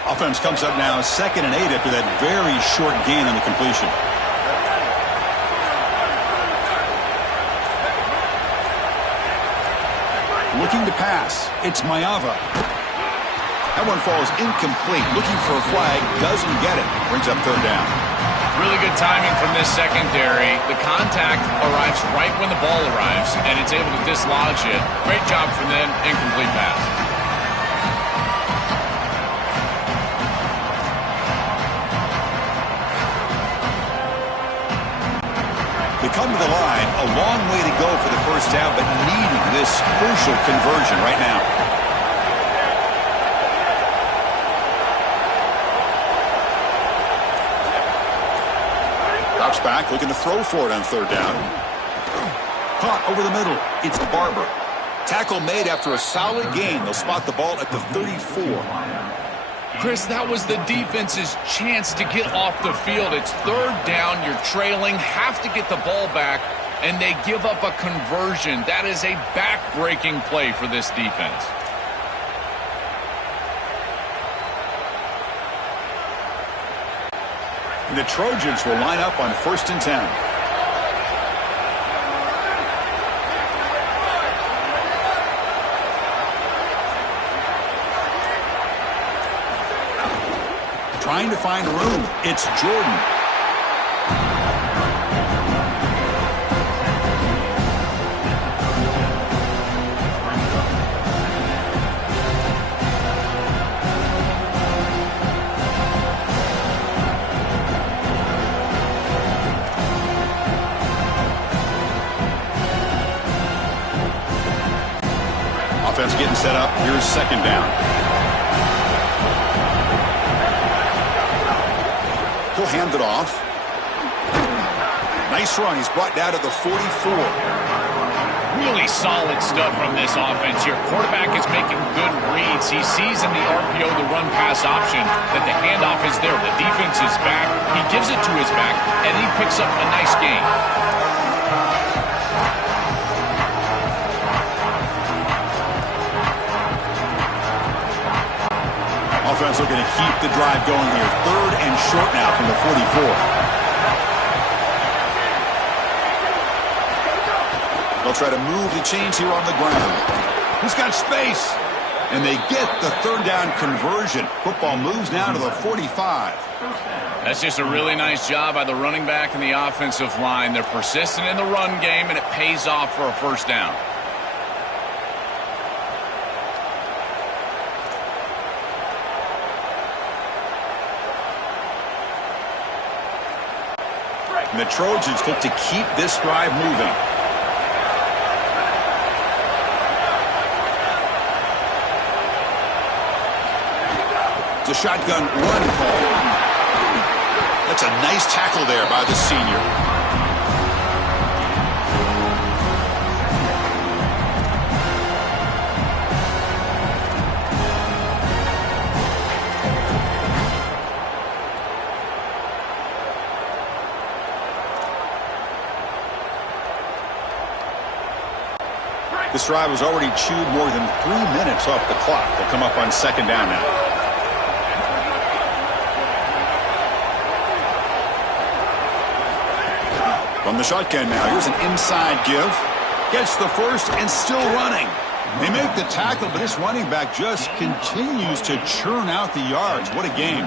Offense comes up now 2nd and 8 after that very short gain on the completion. Looking to pass. It's Mayava. That one falls incomplete. Looking for a flag. Doesn't get it. Brings up 3rd down. Really good timing from this secondary. The contact arrives right when the ball arrives, and it's able to dislodge it. Great job from them. Incomplete pass. They come to the line, a long way to go for the first down, but needing this crucial conversion right now. Drops back, looking to throw for it on 3rd down. Caught over the middle. It's Barber. Tackle made after a solid gain. They'll spot the ball at the 34. Chris, that was the defense's chance to get off the field. It's 3rd down. You're trailing, have to get the ball back, and they give up a conversion. That is a back-breaking play for this defense. The Trojans will line up on 1st and 10. Trying to find room. It's Jordan. Offense getting set up. Here's 2nd down. He'll hand it off. Nice run. He's brought down to the 44. Really solid stuff from this offense here. Quarterback is making good reads. He sees in the RPO the run-pass option that the handoff is there. The defense is back. He gives it to his back, and he picks up a nice gain. Offense looking to keep the drive going here. 3rd and short now from the 44. They'll try to move the chains here on the ground. He's got space. And they get the 3rd down conversion. Football moves now to the 45. That's just a really nice job by the running back and the offensive line. They're persistent in the run game, and it pays off for a 1st down. And the Trojans look to keep this drive moving. It's a shotgun run call. That's a nice tackle there by the senior. This drive has already chewed more than 3 minutes off the clock. They'll come up on 2nd down now. From the shotgun now, here's an inside give. Gets the first and still running. They make the tackle, but this running back just continues to churn out the yards. What a game.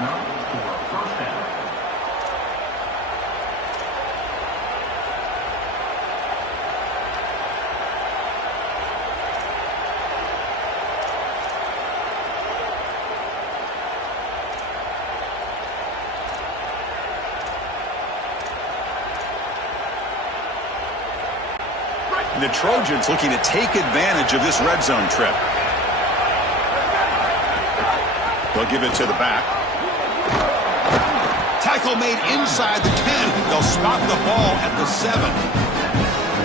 The Trojans looking to take advantage of this red zone trip. They'll give it to the back. Tackle made inside the 10. They'll stop the ball at the 7.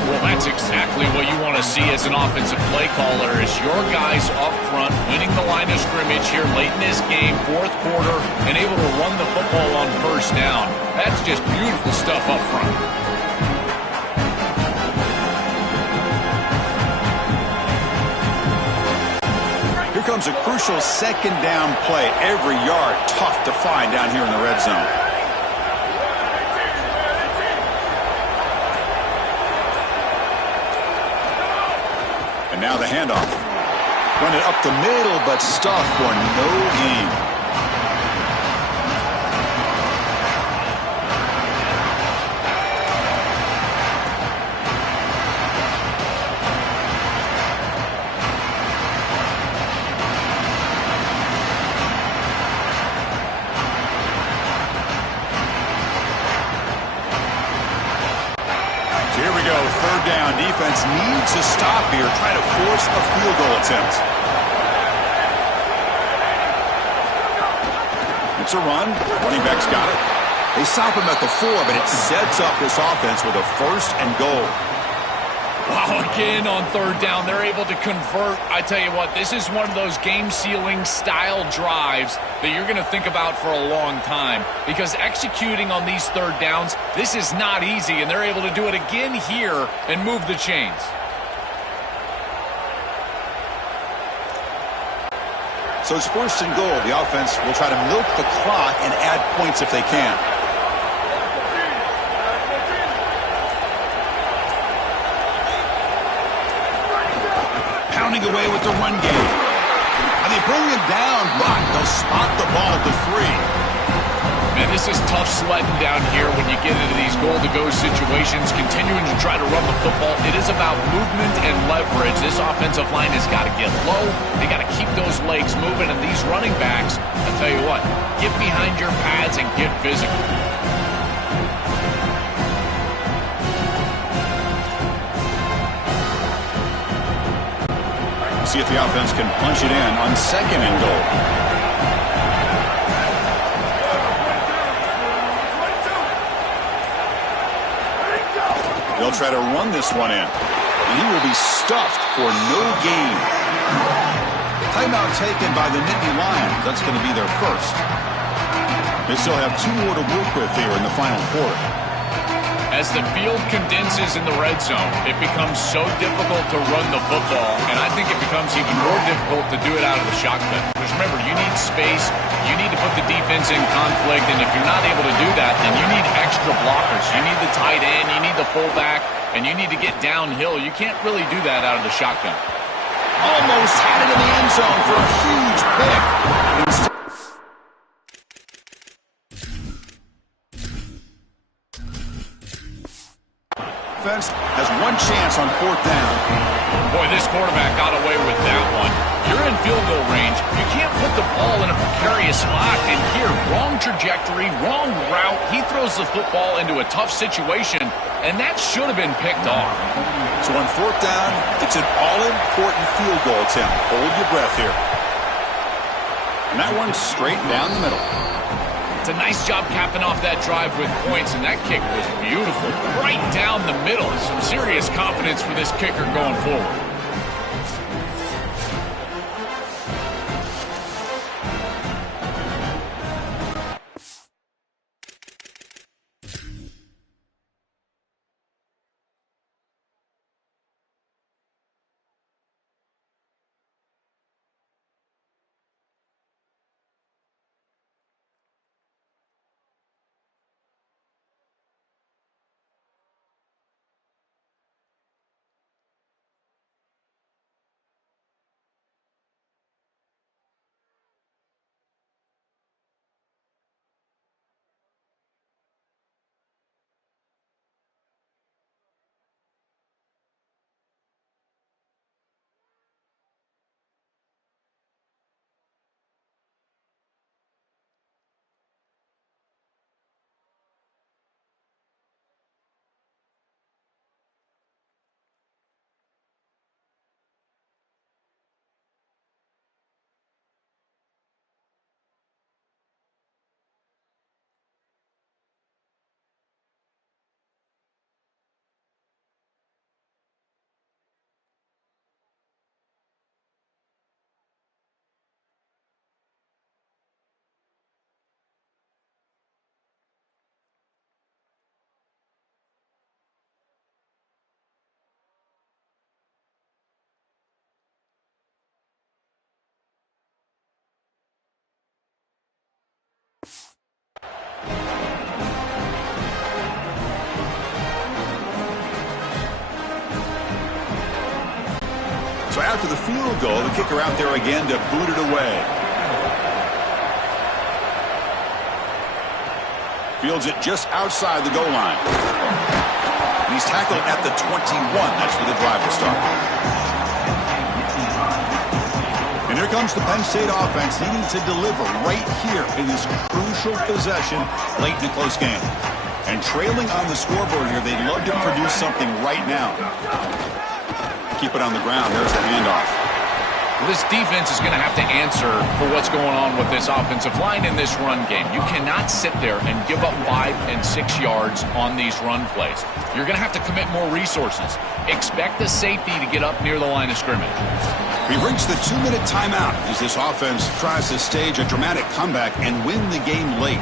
Well, that's exactly what you want to see as an offensive play caller, is your guys up front winning the line of scrimmage here late in this game, fourth quarter, and able to run the football on first down. That's just beautiful stuff up front. Here comes a crucial second down play. Every yard tough to find down here in the red zone. And now the handoff. Run it up the middle, but stuffed for no gain. Third down. Defense needs to stop here, try to force a field goal attempt. It's a run. Running back's got it. They stop him at the 4, but it sets up this offense with a first and goal. Wow, again on third down, they're able to convert. I tell you what, this is one of those game-sealing style drives that you're going to think about for a long time, because executing on these third downs, this is not easy, and they're able to do it again here and move the chains. So it's first and goal. The offense will try to milk the clock and add points if they can. Pounding away with the run game. And they bring him down, but they'll spot the ball at the 3. Man, this is tough sledding down here when you get into these goal-to-go situations, continuing to try to run the football. It is about movement and leverage. This offensive line has got to get low. They got to keep those legs moving, and these running backs, I tell you what, get behind your pads and get physical. See if the offense can punch it in on second and goal. They'll try to run this one in. And he will be stuffed for no gain. Timeout taken by the Nittany Lions. That's going to be their first. They still have 2 more to work with here in the final quarter. As the field condenses in the red zone, it becomes so difficult to run the football, and I think it becomes even more difficult to do it out of the shotgun. Because remember, you need space, you need to put the defense in conflict, and if you're not able to do that, then you need extra blockers. You need the tight end, you need the fullback, and you need to get downhill. You can't really do that out of the shotgun. Almost had it in the end zone for a huge pick. Has one chance on 4th down. Boy, this quarterback got away with that one. You're in field goal range. You can't put the ball in a precarious spot. And here, wrong trajectory, wrong route. He throws the football into a tough situation, and that should have been picked off. So on 4th down, it's an all-important field goal attempt. Hold your breath here. And that one's straight down the middle. It's a nice job capping off that drive with points, and that kick was beautiful. Right down the middle. Some serious confidence for this kicker going forward. So after the field goal, the kicker out there again to boot it away. Fields it just outside the goal line. And he's tackled at the 21. That's where the drive will start. And here comes the Penn State offense needing to deliver right here in this crucial possession late in a close game. And trailing on the scoreboard here, they'd love to produce something right now. Keep it on the ground. There's the handoff. Well, this defense is going to have to answer for what's going on with this offensive line in this run game. You cannot sit there and give up 5 and 6 yards on these run plays. You're going to have to commit more resources. Expect the safety to get up near the line of scrimmage. We've reached the 2-minute timeout as this offense tries to stage a dramatic comeback and win the game late.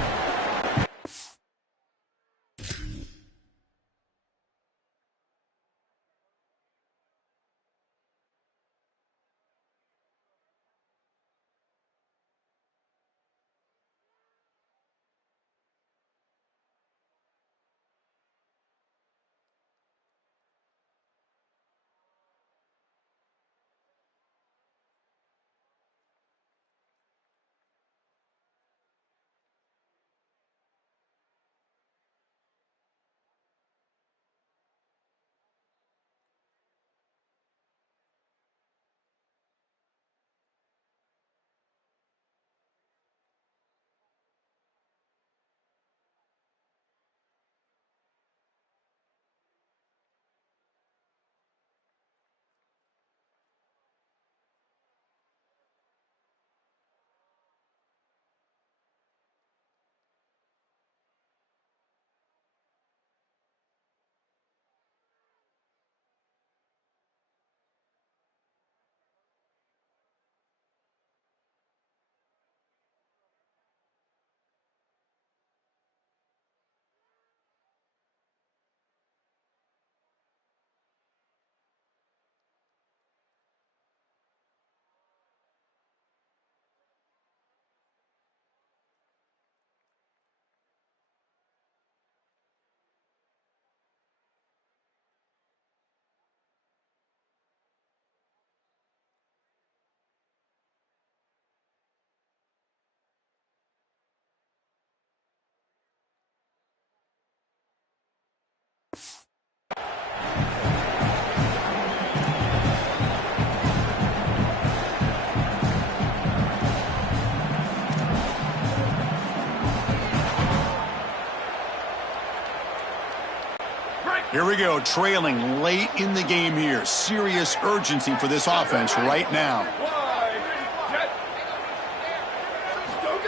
Here we go, trailing late in the game here. Serious urgency for this offense right now.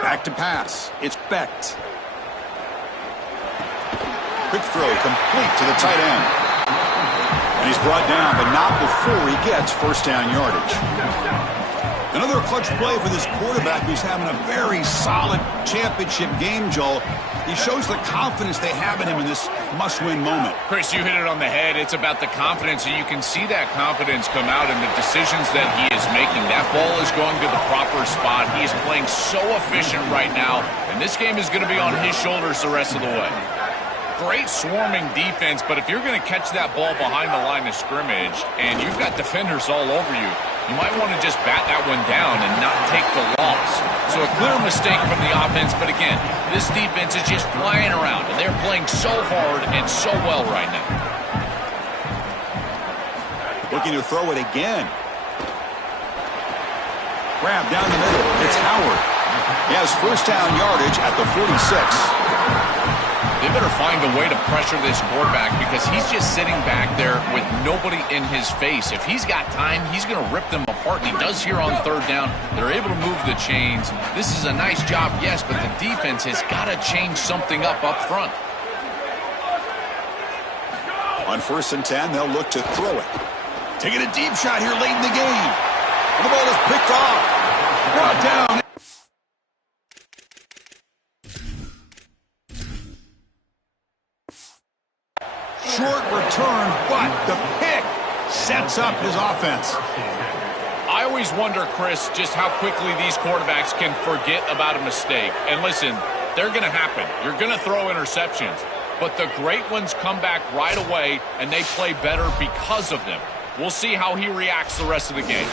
Back to pass. It's Becht. Quick throw, complete to the tight end. And he's brought down, but not before he gets first down yardage. Another clutch play for this quarterback who's having a very solid championship game, Joel. He shows the confidence they have in him in this must-win moment. Chris, you hit it on the head. It's about the confidence, and you can see that confidence come out in the decisions that he is making. That ball is going to the proper spot. He is playing so efficient right now, and this game is going to be on his shoulders the rest of the way. Great swarming defense, but if you're going to catch that ball behind the line of scrimmage and you've got defenders all over you, you might want to just bat that one down and not take the loss. So a clear mistake from the offense, but again, this defense is just flying around, and they're playing so hard and so well right now. Looking to throw it again. Grab down the middle. It's Howard. He has first down yardage at the 46. They better find a way to pressure this quarterback because he's just sitting back there with nobody in his face. If he's got time, he's going to rip them apart, and he does here on third down. They're able to move the chains. This is a nice job, yes, but the defense has got to change something up front. On 1st and 10, they'll look to throw it. Taking a deep shot here late in the game. And the ball is picked off. Brought down. Short return, but the pick sets up his offense. I always wonder, Chris, just how quickly these quarterbacks can forget about a mistake. And listen, they're going to happen. You're going to throw interceptions. But the great ones come back right away, and they play better because of them. We'll see how he reacts the rest of the game.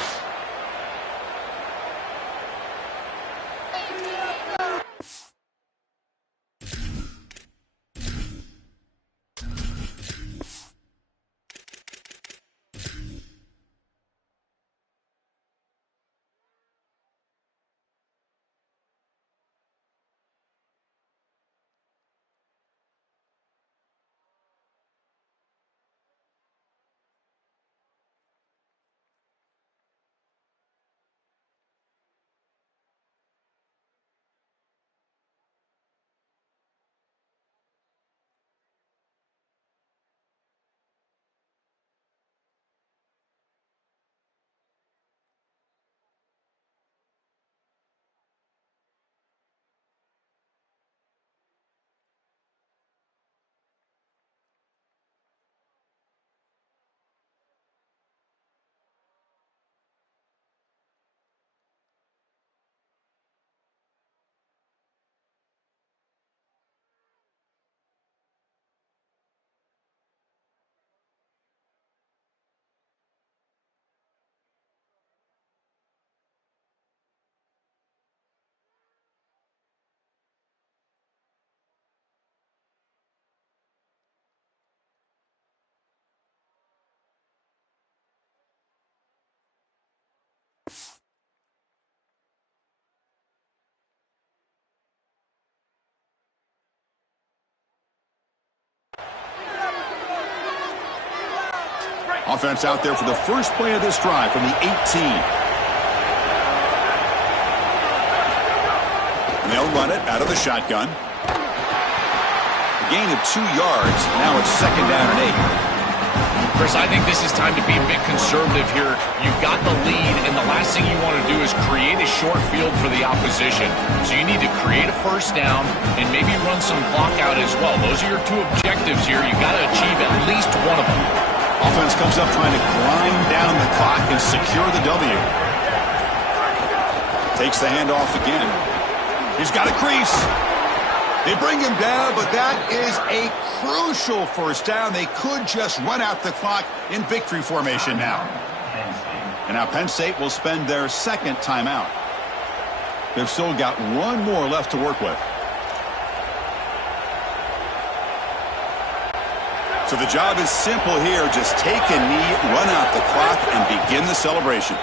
Offense out there for the first play of this drive from the 18. And they'll run it out of the shotgun. A gain of 2 yards. Now it's 2nd down and 8. Chris, I think this is time to be a bit conservative here. You've got the lead, and the last thing you want to do is create a short field for the opposition. So you need to create a first down and maybe run some clock out as well. Those are your 2 objectives here. You've got to achieve at least one of them. Offense comes up trying to grind down the clock and secure the W. Takes the handoff again. He's got a crease. They bring him down, but that is a crucial first down. They could just run out the clock in victory formation now. And now Penn State will spend their 2nd timeout. They've still got 1 more left to work with. So the job is simple here. Just take a knee, run out the clock, and begin the celebration.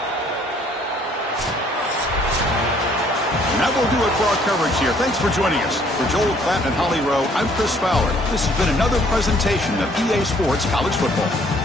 And that will do it for our coverage here. Thanks for joining us. For Joel Klatt and Holly Rowe, I'm Chris Fowler. This has been another presentation of EA Sports College Football.